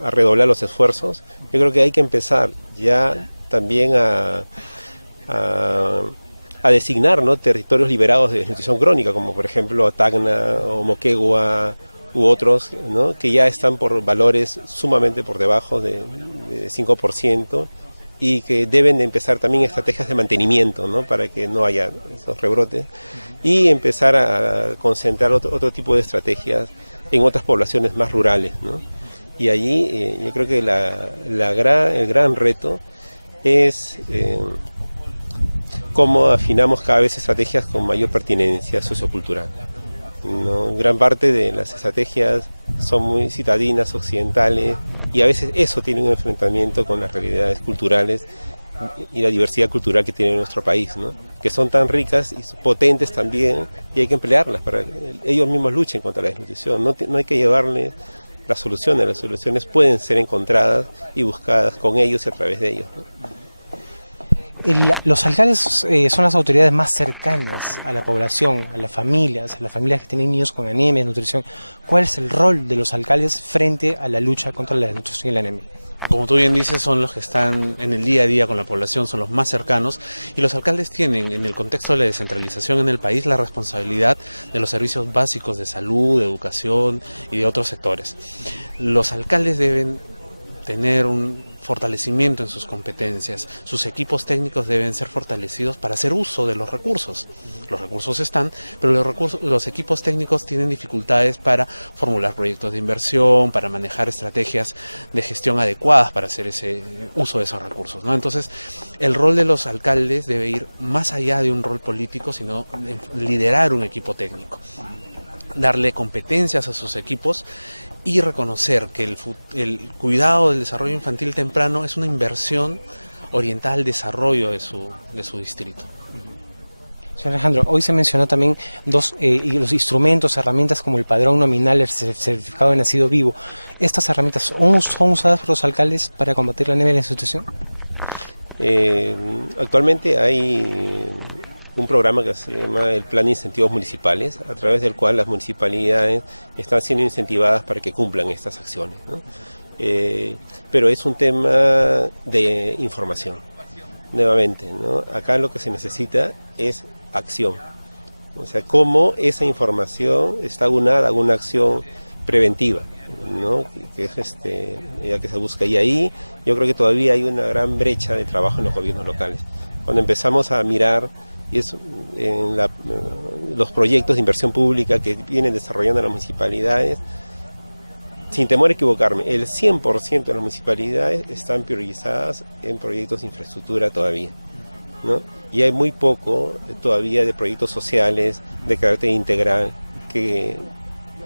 redoblar los esfuerzos. Yo creo que hay que empezar ya también a designar, ¿no?, territorios liberados de desnutrición crónica, como por ejemplo Tacna o Moquegua u otros, ¿no?, que ya están por valores sumamente por debajo de 5%, y que deben de empezar también estrategias de mantenimiento, ¿no?, para que no haya esos rebrotes, y empezar a concentrar otro tipo de estrategias en otras poblaciones más rurales, ¿no? Y allí yo creo que el gran reto es cómo afinamos cada vez estrategias con mayor pertinencia sociocultural, ¿no? Gran parte de las estrategias son muy citadinas, occidentales, y a veces eso tiene un enfrentamiento con las realidades culturales y la diversidad cultural que tiene nuestro país, ¿no?, que son tan ricas y potentes también, y hay que emplearlas para que ellos mismos luchen contra la desnutrición. No hay que llevarles las soluciones pueden ser encontradas y buscadas con ellos y a través de ellos, ¿no? Los alcaldes son las autoridades más cercanas a la población, a las familias que tienen niños con anemia, desnutrición. ¿Cuál es el rol de los alcaldes frente a la lucha contra la desnutrición y la anemia? Como tú bien dices, son los que están en el día a día con la población, son los más cercanos, y los alcaldes tienen, en el contexto de la descentralización en el país, la responsabilidad de los servicios básicos de salud, de educación y de otros sectores. Los alcaldes deben tener un fortalecimiento en sus competencias, sus equipos técnicos deben ser fortalecidos para hacer uso de los recursos. Los recursos están, pero los equipos técnicos tienen dificultades para formular proyectos de inversión, para manejar estrategias de gestión adecuadas para hacer ese uso de esos recursos, ¿no? Entonces, el rol de los alcaldes debe ir más allá de un rol político, sino liderar un equipo técnico, darle competencias a sus equipos y reconocer que el cuidado del desarrollo infantil temprano es una inversión orientada al desarrollo de su distrito. Señor Alejandro, hoy se mencionó también los instrumentos, herramientas como el padrón nominal, el certificado de nacido vivo. ¿Estas herramientas son usadas por los alcaldes para combatir la anemia en la institución? Actualmente hay un programa que se llama el Plan de Incentivos Municipales, a través del cual las municipalidades están siendo incentivadas para que cumplan estas acciones, ¿no? Pero es un tema de información, nuevamente, ¿no? Acá lo que se necesita es acción, o sea, cómo esa información está unada a una acción preventiva, ¿no?, que es ya que se busca, y ahí yo creo que todavía hay una gran brecha de trabajo en los gobiernos locales. Cuando empezamos a mirar los proyectos de inversión pública que vienen desarrollando las municipalidades, sin temor a equivocarme, el 100% de las municipalidades están priorizadas en proyectos de infraestructura todavía, ¿no? Y hay muy poco todavía de proyectos sociales de carácter integral que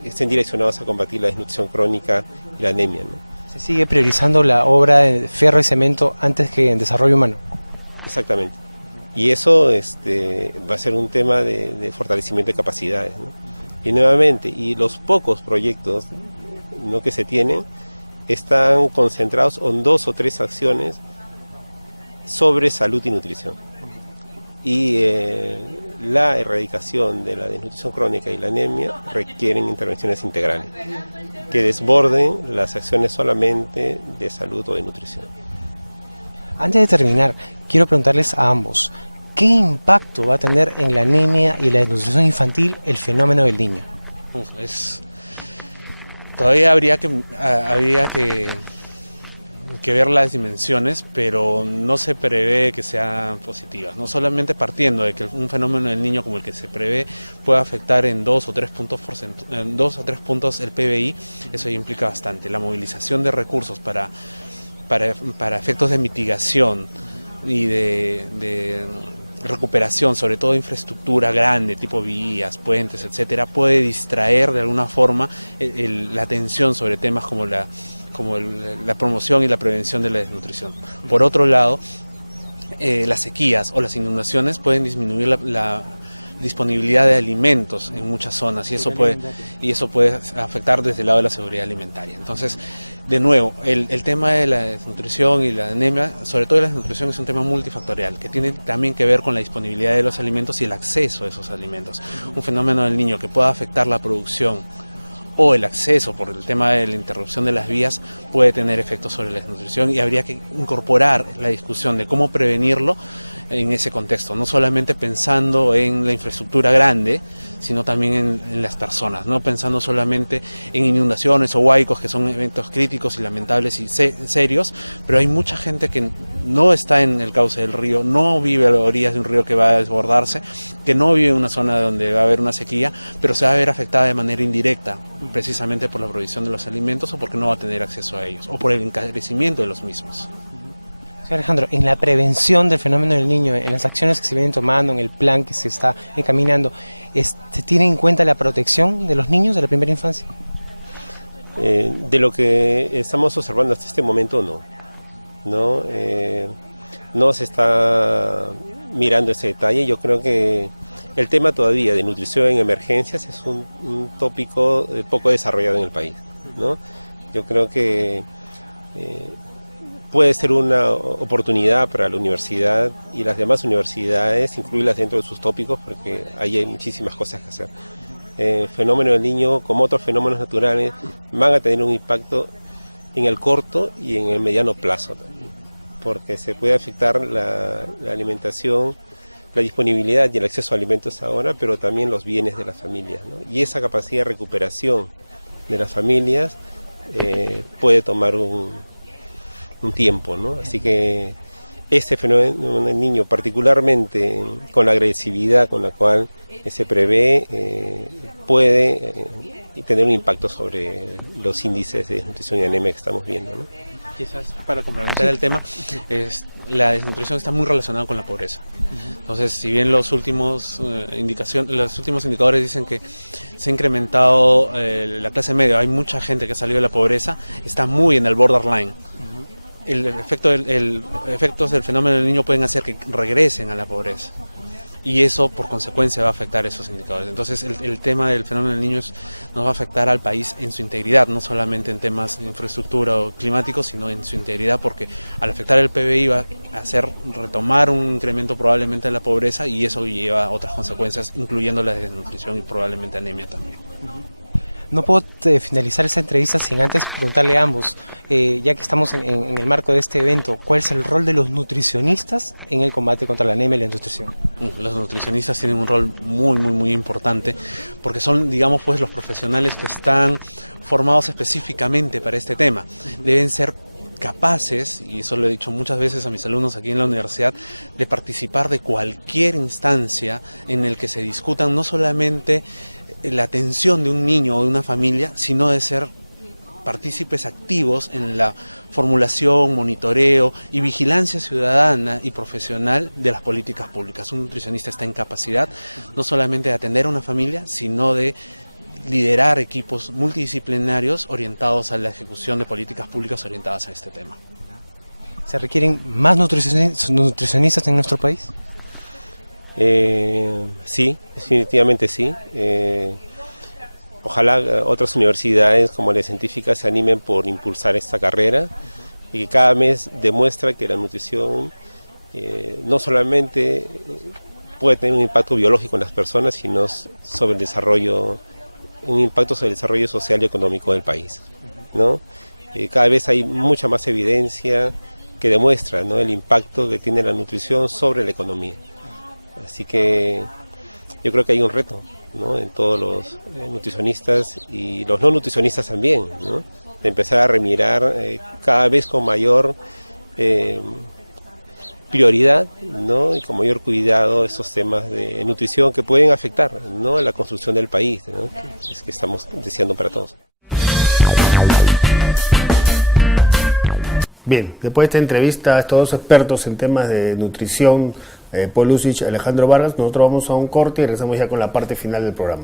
estén direccionados a combatir la desnutrición crónica y la anemia, ¿no? ¿Se sigue priorizando la obra de ferro y cemento antes que en desarrollo humano? Exactamente. Y eso va a ser un tema de fortalecimiento de capacidades, ¿no? Y nuevamente, y los pocos proyectos, ¿no?, que se tienen, están concentrados en 2 o 3 acciones sobre salud y nutrición. Y la erradicación de la desnutrición crónica y la anemia requieren intervenciones integrales que desborden las acciones solamente de salud o de nutrición. Antes de terminar, quiero preguntarles a ambos, ¿qué impacto va a tener en la anemia y la desnutrición infantil el fenómeno del niño? Todavía habría que ver las dimensiones, pero no se prevé que sean positivas, no solamente partiendo de que un fenómeno del niño como el que se prevé pueda afectar en 2 o 3 puntos el PBI. Eso ya implica bastante. La movilización de recursos para efectos de mitigación y de recuperación, sobre todo infraestructura grande, tipo vías, puentes, etcétera, puede distraer de alguna forma la atención sobre temas como la promoción y la prevención de la desnutrición. Por otro lado, las sequías o las inundaciones pueden disminuir la disponibilidad de alimentos en muchas zonas y eso puede afectar desde el lado de la seguridad alimentaria. Entonces, de nuevo, el tema de la desnutrición y la anemia, sobre todo la desnutrición, es un tema multifactorial que tiene también que ver con la disponibilidad de los alimentos y el acceso a esos alimentos. Un fenómeno del niño que pueda afectar la producción o el acceso por el tema de la interrupción de las vías puede tener efectos sobre la desnutrición, y habría que incorporar la discusión de cómo prevenirlo en ese contexto, no solamente pensando en la infraestructura grande, sino también en las personas, no pensando solamente en inundaciones o huaicos, que son eventos críticos y lamentables y serios, pero hay mucha gente que no está en el cauce del río, no vive a las orillas de un río que va a desbordarse, que no vive en una zona donde va a haber una sequía, pero se va a ver afectada de manera indirecta, precisamente por la provisión de los alimentos o porque no va a tener acceso a ellos, o por el encarecimiento de los mismos. Alejandro, en la prevención del fenómeno del niño, en las acciones que se vienen tomando, en el plan que se está encaminando, ¿se tiene en cuenta la protección de los niños de la primera infancia? De lo que estamos observando hasta este momento, no se está mirando ese detalle. Yo creo que el tema todavía de nutrición en emergencias es un tópico poco desarrollado en el país, ¿no? Yo creo que puede ser una oportunidad para la universidad y las demás universidades incluirlas dentro de sus tópicos, porque ahí hay muchísimas cosas que hacer. El fenómeno del niño, como otros fenómenos naturales, van a tener un impacto en el corto y en el mediano plazo también, porque se puede afectar la alimentación, la disponibilidad y el acceso a alimentos ahora, pero también los bienes de las familias, ¿no? Y esa capacidad de recuperación de las familias puede tomar un tiempo, ¿no? Así que este fenómeno del niño, particularmente con la agresividad con la cual se prevé, puede tener un impacto sobre los índices de desnutrición y anemia que estamos viendo, ¿no? Quizás para complementar el tema, la desnutrición está muy relacionada con la pobreza. Entonces, si bien los últimos indicadores dicen que se ha incrementado la clase media, hay mucha gente que ha salido de la pobreza, está muy en el borderline. Efectos del fenómeno del niño pueden hacer que regresen a la pobreza, y eso por consecuencia va a afectar esos indicadores. Entonces el tema del fenómeno del niño nos va a afectar al país en su integridad, no solamente en temas de infraestructura o climáticos, sino en su integridad, porque al afectar el PBI va a hacer retomar un incremento probablemente de la pobreza, y eso lleva a otras consecuencias, incluyendo la desnutrición y probablemente anemia también. No puedo finalizar esta entrevista sin antes preguntarle a ambos, ya que estamos en el marco de este evento, ¿cuál es el rol de los nutricionistas en el combate contra la anemia y la desnutrición? Los nutricionistas tienen un rol muy importante, porque son, digamos, pues, los profesionales que están formados específicamente para este tema. Deben ser capaces, y eso lo he dicho muchas veces a mis alumnos aquí en la universidad, de participar de cualquier instancia en el que se discutan no solamente la atención de un niño o de una familia, sino de ser partícipes activos en la formulación, monitoreo y vigilancia ciudadana y profesional de las políticas públicas. Un nutricionista está en capacidad no solamente de atender a una familia, sino de liderar equipos multidisciplinarios orientados a la ejecución de políticas públicas orientadas a este tema. ¿Se requieren más nutricionistas en nuestro país? Sí, definitivamente sí. Ojalá otras universidades como la científica se animen por impulsar esta carrera, y que cada mes demuestra que la nutrición no solamente puede tener un impacto biológico en las personas, sino sobre el desarrollo, un impacto sobre el desarrollo social y económico del país, ¿no? Cada vez hay mucha más evidencia que demuestra, ¿no?, el impacto que tiene la nutrición sobre la economía. Así que yo creo que hay un reto, ¿no?, en todos los nutricionistas y los no nutricionistas también, ¿no?, de empezar a remirar cada vez con mayor prioridad, ¿no?, y con mayor cuidado esos temas de nutrición que pueden afectar, ¿no?, la construcción del país, ¿no?, que es que estamos deseando para todos. Bien, después de esta entrevista a estos dos expertos en temas de nutrición, Paul Lussich y Alejandro Vargas, nosotros vamos a un corte y regresamos ya con la parte final del programa.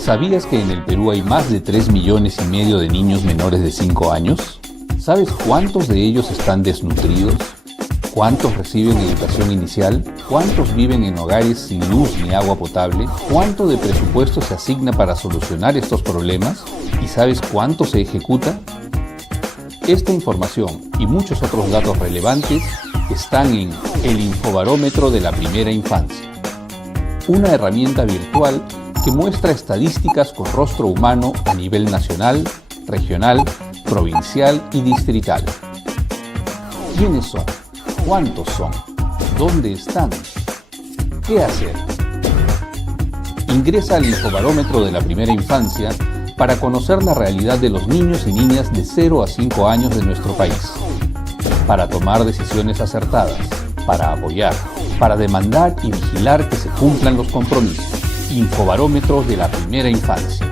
¿Sabías que en el Perú hay más de 3,5 millones de niños menores de 5 años? ¿Sabes cuántos de ellos están desnutridos? ¿Cuántos reciben educación inicial? ¿Cuántos viven en hogares sin luz ni agua potable? ¿Cuánto de presupuesto se asigna para solucionar estos problemas? ¿Y sabes cuánto se ejecuta? Esta información y muchos otros datos relevantes están en el Infobarómetro de la Primera Infancia, una herramienta virtual que muestra estadísticas con rostro humano a nivel nacional, regional, provincial y distrital. ¿Quiénes son? ¿Cuántos son? ¿Dónde están? ¿Qué hacer? Ingresa al Infobarómetro de la Primera Infancia para conocer la realidad de los niños y niñas de 0 a 5 años de nuestro país, para tomar decisiones acertadas, para apoyar, para demandar y vigilar que se cumplan los compromisos. Infobarómetro de la Primera Infancia.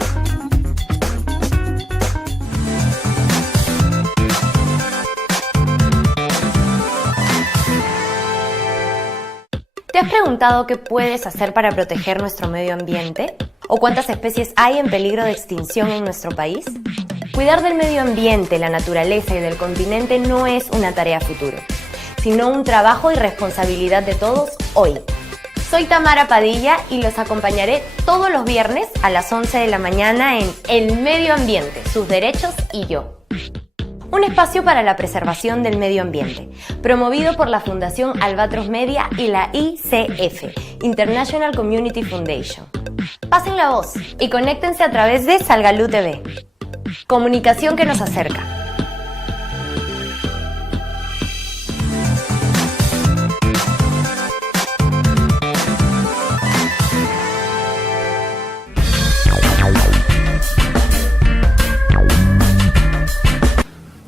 ¿Te has preguntado qué puedes hacer para proteger nuestro medio ambiente? ¿O cuántas especies hay en peligro de extinción en nuestro país? Cuidar del medio ambiente, la naturaleza y del continente no es una tarea futuro, sino un trabajo y responsabilidad de todos hoy. Soy Tamara Padilla y los acompañaré todos los viernes a las 11 de la mañana en El Medio Ambiente, sus derechos y yo. Un espacio para la preservación del medio ambiente, promovido por la Fundación Albatros Media y la ICF, International Community Foundation. Pasen la voz y conéctense a través de Salgalú TV. Comunicación que nos acerca.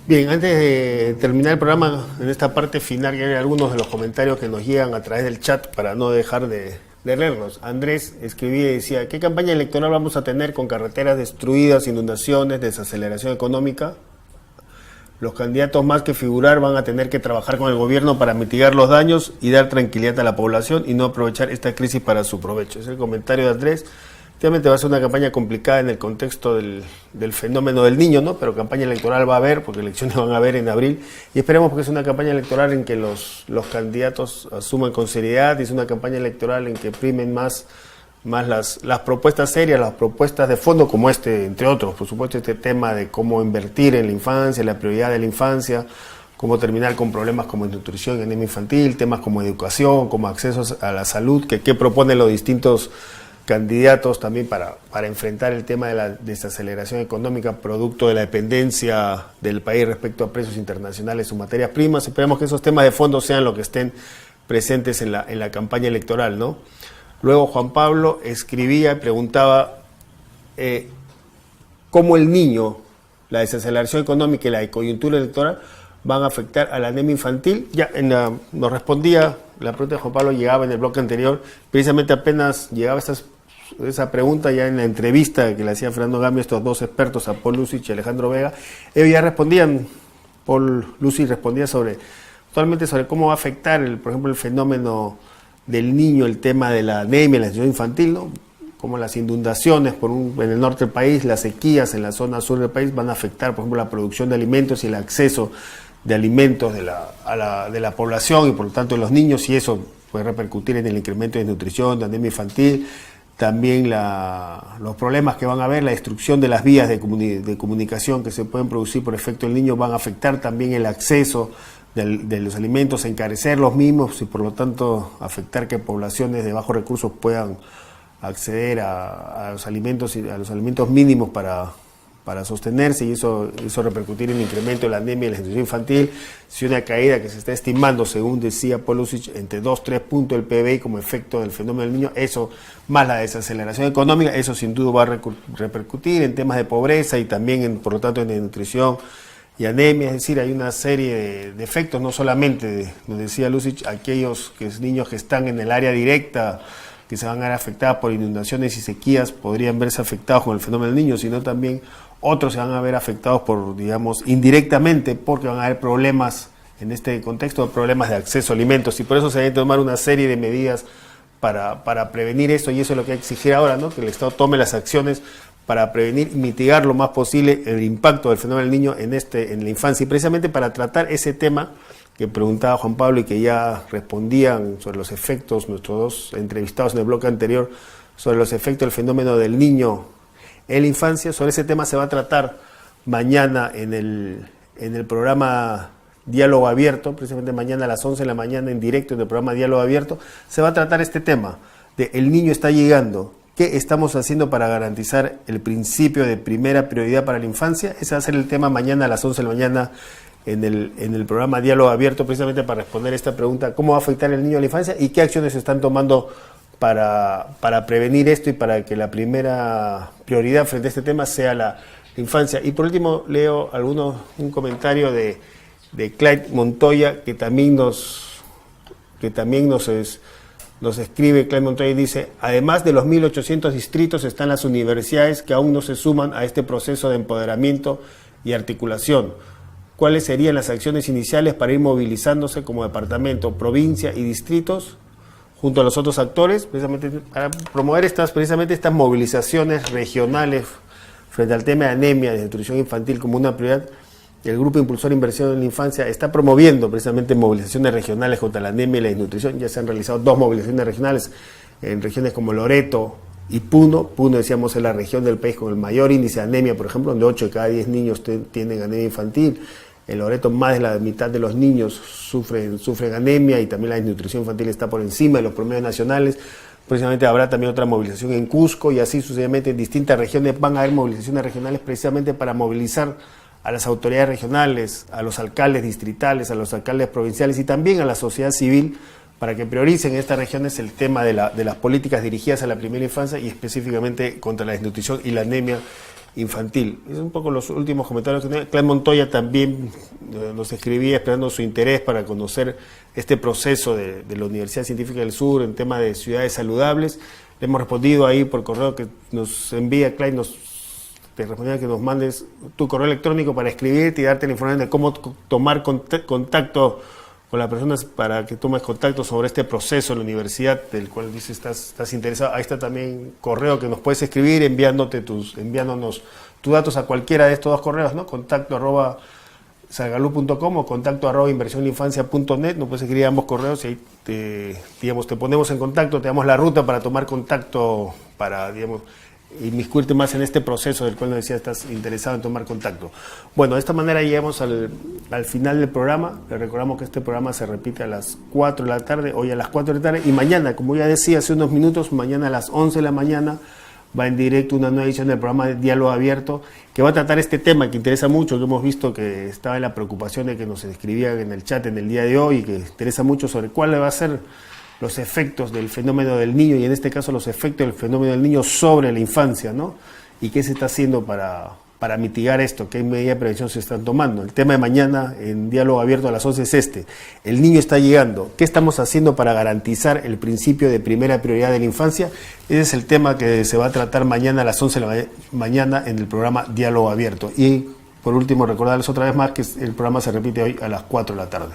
Bien, antes de terminar el programa, en esta parte final, ya hay algunos de los comentarios que nos llegan a través del chat para no dejar de leerlos. Andrés escribía y decía: ¿qué campaña electoral vamos a tener con carreteras destruidas, inundaciones, desaceleración económica? Los candidatos, más que figurar, van a tener que trabajar con el gobierno para mitigar los daños y dar tranquilidad a la población y no aprovechar esta crisis para su provecho. Es el comentario de Andrés. Efectivamente va a ser una campaña complicada en el contexto del fenómeno del niño, ¿no? Pero campaña electoral va a haber, porque elecciones van a haber en abril, y esperemos que es una campaña electoral en que los candidatos asuman con seriedad, y es una campaña electoral en que primen más las propuestas serias, las propuestas de fondo, como entre otros, por supuesto, este tema de cómo invertir en la infancia, la prioridad de la infancia, cómo terminar con problemas como nutrición y anemia infantil, temas como educación, como acceso a la salud, que proponen los distintos candidatos también para enfrentar el tema de la desaceleración económica producto de la dependencia del país respecto a precios internacionales o materias primas. Esperemos que esos temas de fondo sean los que estén presentes en la campaña electoral, ¿no? Luego Juan Pablo escribía y preguntaba cómo el niño, la desaceleración económica y la coyuntura electoral van a afectar a la anemia infantil. Ya nos respondía, la pregunta de Juan Pablo llegaba en el bloque anterior, precisamente apenas llegaba esa pregunta ya en la entrevista que le hacía Fernando Gamio, estos dos expertos, a Paul Lucich y Alejandro Vega. Ellos ya respondían, Paul Lucich respondía totalmente sobre cómo va a afectar, por ejemplo, el fenómeno del niño, el tema de la anemia, la desnutrición infantil, ¿no? Como las inundaciones en el norte del país, las sequías en la zona sur del país van a afectar, por ejemplo, la producción de alimentos y el acceso de alimentos de la población y por lo tanto de los niños, y eso puede repercutir en el incremento de desnutrición, de anemia infantil. También los problemas que van a haber, la destrucción de las vías de comunicación que se pueden producir por efecto del niño, van a afectar también el acceso de los alimentos, encarecer los mismos y por lo tanto afectar que poblaciones de bajos recursos puedan acceder a los alimentos y a los alimentos mínimos para sostenerse, y eso repercutir en el incremento de la anemia y la desnutrición infantil. Si una caída que se está estimando, según decía Paul Lucich, entre 2-3 puntos del PBI como efecto del fenómeno del niño, eso más la desaceleración económica, eso sin duda va a repercutir en temas de pobreza y también por lo tanto en desnutrición y anemia. Es decir, hay una serie de efectos, no solamente, nos decía Lucich, aquellos niños que están en el área directa, que se van a ver afectados por inundaciones y sequías, podrían verse afectados con el fenómeno del niño, sino también otros se van a ver afectados indirectamente, porque van a haber problemas en este contexto, problemas de acceso a alimentos, y por eso se debe tomar una serie de medidas para prevenir eso, y eso es lo que hay que exigir ahora, ¿no? Que el Estado tome las acciones para prevenir y mitigar lo más posible el impacto del fenómeno del niño en la infancia, y precisamente para tratar ese tema que preguntaba Juan Pablo y que ya respondían sobre los efectos, nuestros dos entrevistados en el bloque anterior, sobre los efectos del fenómeno del niño en la infancia. Sobre ese tema se va a tratar mañana en el programa Diálogo Abierto, precisamente mañana a las 11 de la mañana en directo en el programa Diálogo Abierto. Se va a tratar este tema de el niño está llegando. ¿Qué estamos haciendo para garantizar el principio de primera prioridad para la infancia? Ese va a ser el tema mañana a las 11 de la mañana en el programa Diálogo Abierto, precisamente para responder esta pregunta: ¿cómo va a afectar el niño a la infancia y qué acciones se están tomando para prevenir esto y para que la primera prioridad frente a este tema sea la infancia? Y por último leo un comentario de Clyde Montoya, que también nos escribe. Clyde Montoya dice: además de los 1.800 distritos están las universidades que aún no se suman a este proceso de empoderamiento y articulación. ¿Cuáles serían las acciones iniciales para ir movilizándose como departamento, provincia y distritos junto a los otros actores, precisamente para promover estas movilizaciones regionales frente al tema de anemia, de nutrición infantil como una prioridad? El Grupo Impulsor Inversión en la Infancia está promoviendo precisamente movilizaciones regionales contra la anemia y la desnutrición. Ya se han realizado 2 movilizaciones regionales en regiones como Loreto y Puno. Puno, decíamos, es la región del país con el mayor índice de anemia, por ejemplo, donde 8 de cada 10 niños tienen anemia infantil. En Loreto más de la mitad de los niños sufren anemia, y también la desnutrición infantil está por encima de los promedios nacionales. Precisamente habrá también otra movilización en Cusco, y así sucesivamente en distintas regiones van a haber movilizaciones regionales precisamente para movilizar a las autoridades regionales, a los alcaldes distritales, a los alcaldes provinciales y también a la sociedad civil, para que prioricen en estas regiones el tema de las políticas dirigidas a la primera infancia y específicamente contra la desnutrición y la anemia infantil. Es un poco los últimos comentarios que tengo. Clyde Montoya también nos escribía esperando su interés para conocer este proceso de la Universidad Científica del Sur en tema de ciudades saludables. Le hemos respondido ahí por correo que nos envía Clyde, te respondía que nos mandes tu correo electrónico para escribirte y darte la información de cómo tomar contacto con las personas, para que tomes contacto sobre este proceso en la universidad del cual dices estás interesado. Ahí está también correo que nos puedes escribir enviándonos tus datos a cualquiera de estos 2 correos, ¿no? contacto@salgalú.com o contacto@inversioninfancia.net. Nos puedes escribir ambos correos y ahí te ponemos en contacto, te damos la ruta para tomar contacto, para inmiscuirte más en este proceso del cual nos decía estás interesado en tomar contacto. Bueno, de esta manera llegamos al final del programa. Les recordamos que este programa se repite a las 4 de la tarde, hoy a las 4 de la tarde, y mañana, como ya decía hace unos minutos, mañana a las 11 de la mañana va en directo una nueva edición del programa de Diálogo Abierto, que va a tratar este tema que interesa mucho, que hemos visto que estaba en la preocupación de que nos escribían en el chat en el día de hoy, y que interesa mucho sobre cuál va a ser los efectos del fenómeno del niño, y en este caso los efectos del fenómeno del niño sobre la infancia, ¿no? Y qué se está haciendo para mitigar esto, qué medidas de prevención se están tomando. El tema de mañana en Diálogo Abierto a las 11 es este: el niño está llegando. ¿Qué estamos haciendo para garantizar el principio de primera prioridad de la infancia? Ese es el tema que se va a tratar mañana a las 11 de la mañana en el programa Diálogo Abierto. Y por último, recordarles otra vez más que el programa se repite hoy a las 4 de la tarde.